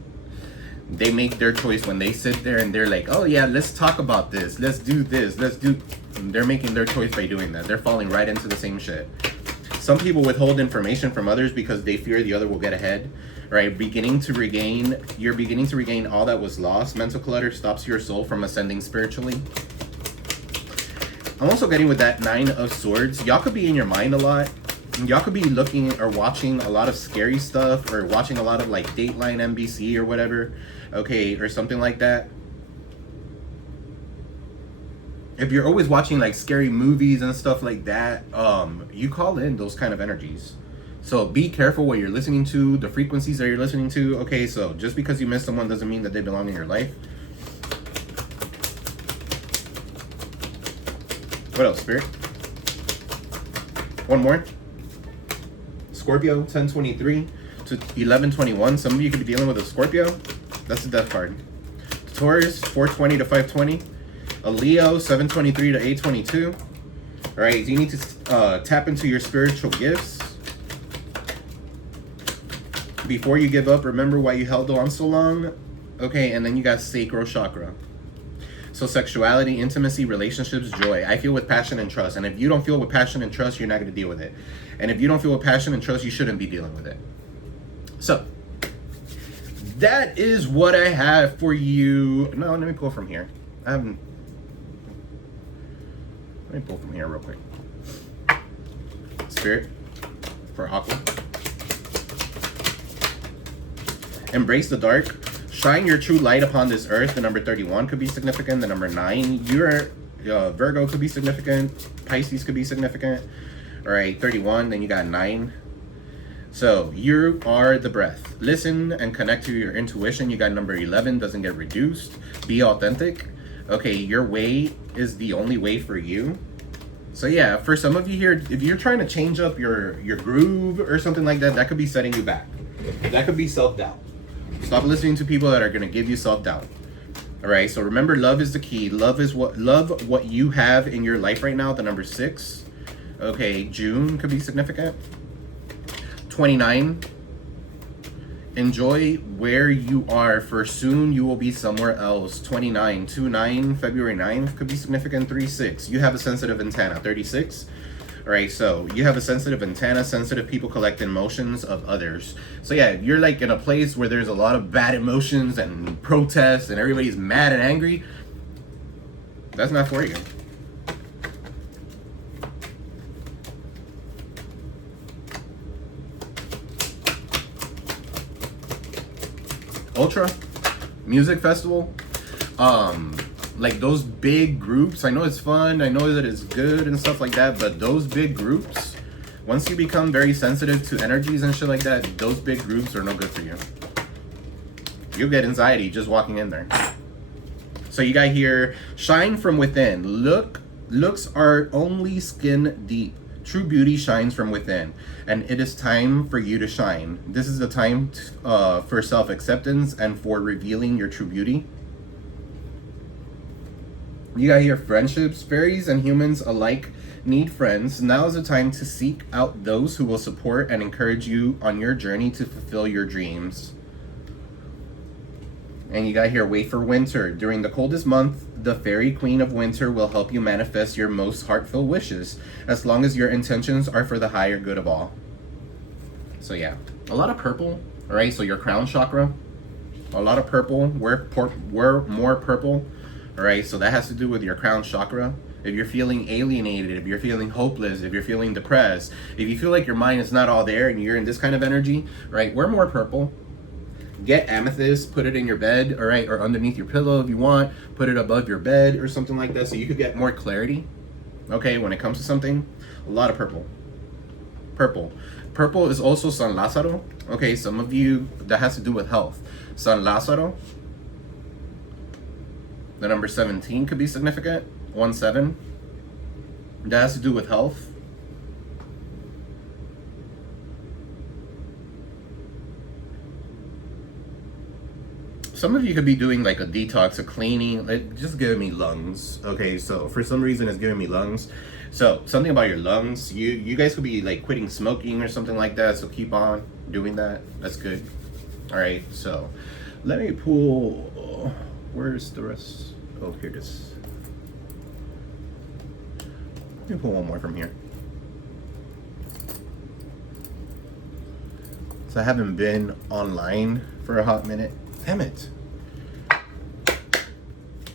They make their choice when they sit there and they're like, oh yeah, let's talk about this. Let's do this. They're making their choice by doing that. They're falling right into the same shit. Some people withhold information from others because they fear the other will get ahead. Right? You're beginning to regain all that was lost. Mental clutter stops your soul from ascending spiritually. I'm also getting with that 9 of Swords. Y'all could be in your mind a lot. Y'all could be looking or watching a lot of scary stuff or watching a lot of like Dateline NBC or whatever. Okay, or something like that. If you're always watching like scary movies and stuff like that, you call in those kind of energies. So be careful what you're listening to, the frequencies that you're listening to. Okay, so just because you miss someone doesn't mean that they belong in your life. What else, Spirit? One more. Scorpio, 1023 to 1121. Some of you could be dealing with a Scorpio. That's the death card. Taurus, 420 to 520. A Leo, 723 to 822. All right, you need to tap into your spiritual gifts. Before you give up, remember why you held on so long. Okay, and then you got sacral chakra. So sexuality, intimacy, relationships, joy. I feel with passion and trust. And if you don't feel with passion and trust, you're not going to deal with it. And if you don't feel with passion and trust, you shouldn't be dealing with it. So that is what I have for you. No, let me pull from here. Let me pull from here real quick. Spirit for Aqua. Embrace the dark. Shine your true light upon this earth. The number 31 could be significant. The number 9, your Virgo could be significant. Pisces could be significant. All right, 31. Then you got 9. So you are the breath. Listen and connect to your intuition. You got number 11, doesn't get reduced. Be authentic. Okay, your way is the only way for you. So yeah, for some of you here, if you're trying to change up your groove or something like that, that could be setting you back. That could be self-doubt. Stop listening to people that are going to give you self-doubt. All right, so remember, love is the key. Love what you have in your life right now, the number 6. Okay, June could be significant. 29. Enjoy where you are, for soon you will be somewhere else. 29. 2-9, February 9th could be significant. 3-6. You have a sensitive antenna. 36. All right, so you have a sensitive antenna. Sensitive people collect emotions of others. So yeah, you're like in a place where there's a lot of bad emotions and protests and everybody's mad and angry. That's not for you. Ultra music festival, like those big groups, I know it's fun, I know that it's good and stuff like that, but those big groups, once you become very sensitive to energies and shit like that, those big groups are no good for you. You'll get anxiety just walking in there. So you got here, shine from within. Looks are only skin deep. True beauty shines from within, and it is time for you to shine. This is the time for self-acceptance and for revealing your true beauty. You got here, friendships. Fairies and humans alike need friends. Now is the time to seek out those who will support and encourage you on your journey to fulfill your dreams. And you got here, wait for winter. During the coldest month, the fairy queen of winter will help you manifest your most heartfelt wishes, as long as your intentions are for the higher good of all. So yeah, a lot of purple. All right, so your crown chakra, a lot of purple. Wear more purple. All right, so that has to do with your crown chakra. If you're feeling alienated, if you're feeling hopeless, if you're feeling depressed, if you feel like your mind is not all there and you're in this kind of energy, right, wear more purple. Get amethyst, put it in your bed, all right, or underneath your pillow if you want. Put it above your bed or something like that so you could get more clarity, okay, when it comes to something. A lot of purple. Purple is also San Lázaro. Okay, some of you, that has to do with health. San Lázaro. The number 17 could be significant. 17. That has to do with health. Some of you could be doing like a detox, a cleaning, like just giving me lungs. Okay, so for some reason it's giving me lungs. So something about your lungs, you guys could be like quitting smoking or something like that. So keep on doing that. That's good. All right, so let me pull, where's the rest? Oh, here it is. Let me pull one more from here. So I haven't been online for a hot minute. Damn it.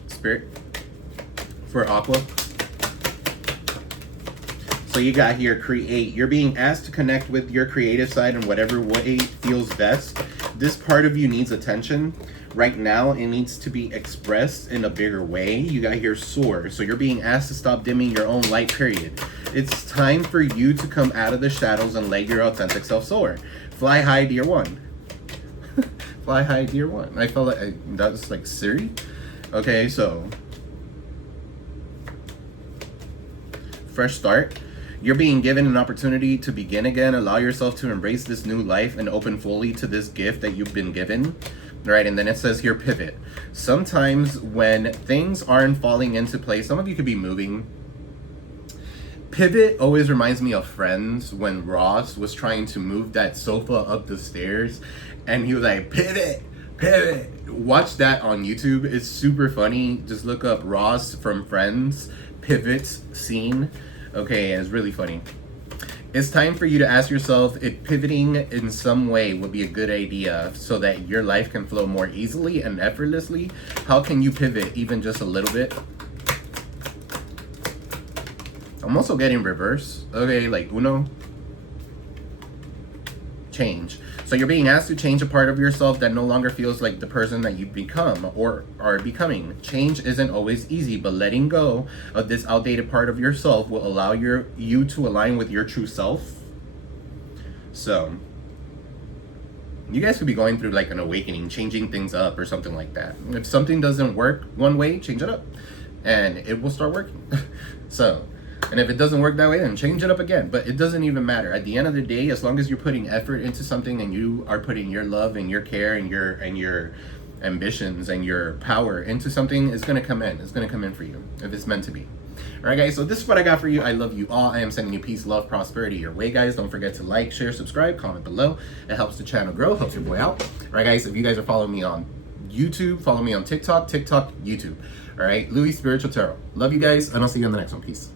Spirit for Aqua. So you got here, create. You're being asked to connect with your creative side in whatever way feels best. This part of you needs attention. Right now, it needs to be expressed in a bigger way. You got here, soar. So you're being asked to stop dimming your own light, period. It's time for you to come out of the shadows and let your authentic self soar. Fly high, dear one. Fly high, dear one. I felt like that was like Siri. Okay, so fresh start. You're being given an opportunity to begin again. Allow yourself to embrace this new life and open fully to this gift that you've been given. All right, and then it says here, pivot. Sometimes when things aren't falling into place, some of you could be moving. Pivot always reminds me of Friends, when Ross was trying to move that sofa up the stairs and he was like, pivot, pivot. Watch that on YouTube. It's super funny. Just look up Ross from Friends pivots scene. Okay, and it's really funny. It's time for you to ask yourself if pivoting in some way would be a good idea so that your life can flow more easily and effortlessly. How can you pivot even just a little bit? I'm also getting reverse. Okay, like Uno. Change. So you're being asked to change a part of yourself that no longer feels like the person that you've become or are becoming. Change isn't always easy, but letting go of this outdated part of yourself will allow you to align with your true self. So you guys could be going through like an awakening, changing things up or something like that. If something doesn't work one way, change it up and it will start working. So, and if it doesn't work that way, then change it up again. But it doesn't even matter. At the end of the day, as long as you're putting effort into something and you are putting your love and your care and your ambitions and your power into something, it's gonna come in. It's gonna come in for you if it's meant to be. All right, guys, so this is what I got for you. I love you all. I am sending you peace, love, prosperity your way, guys. Don't forget to like, share, subscribe, comment below. It helps the channel grow, helps your boy out. All right, guys, if you guys are following me on YouTube, follow me on TikTok, YouTube. All right, Louie Spiritual Tarot. Love you guys, and I'll see you on the next one. Peace.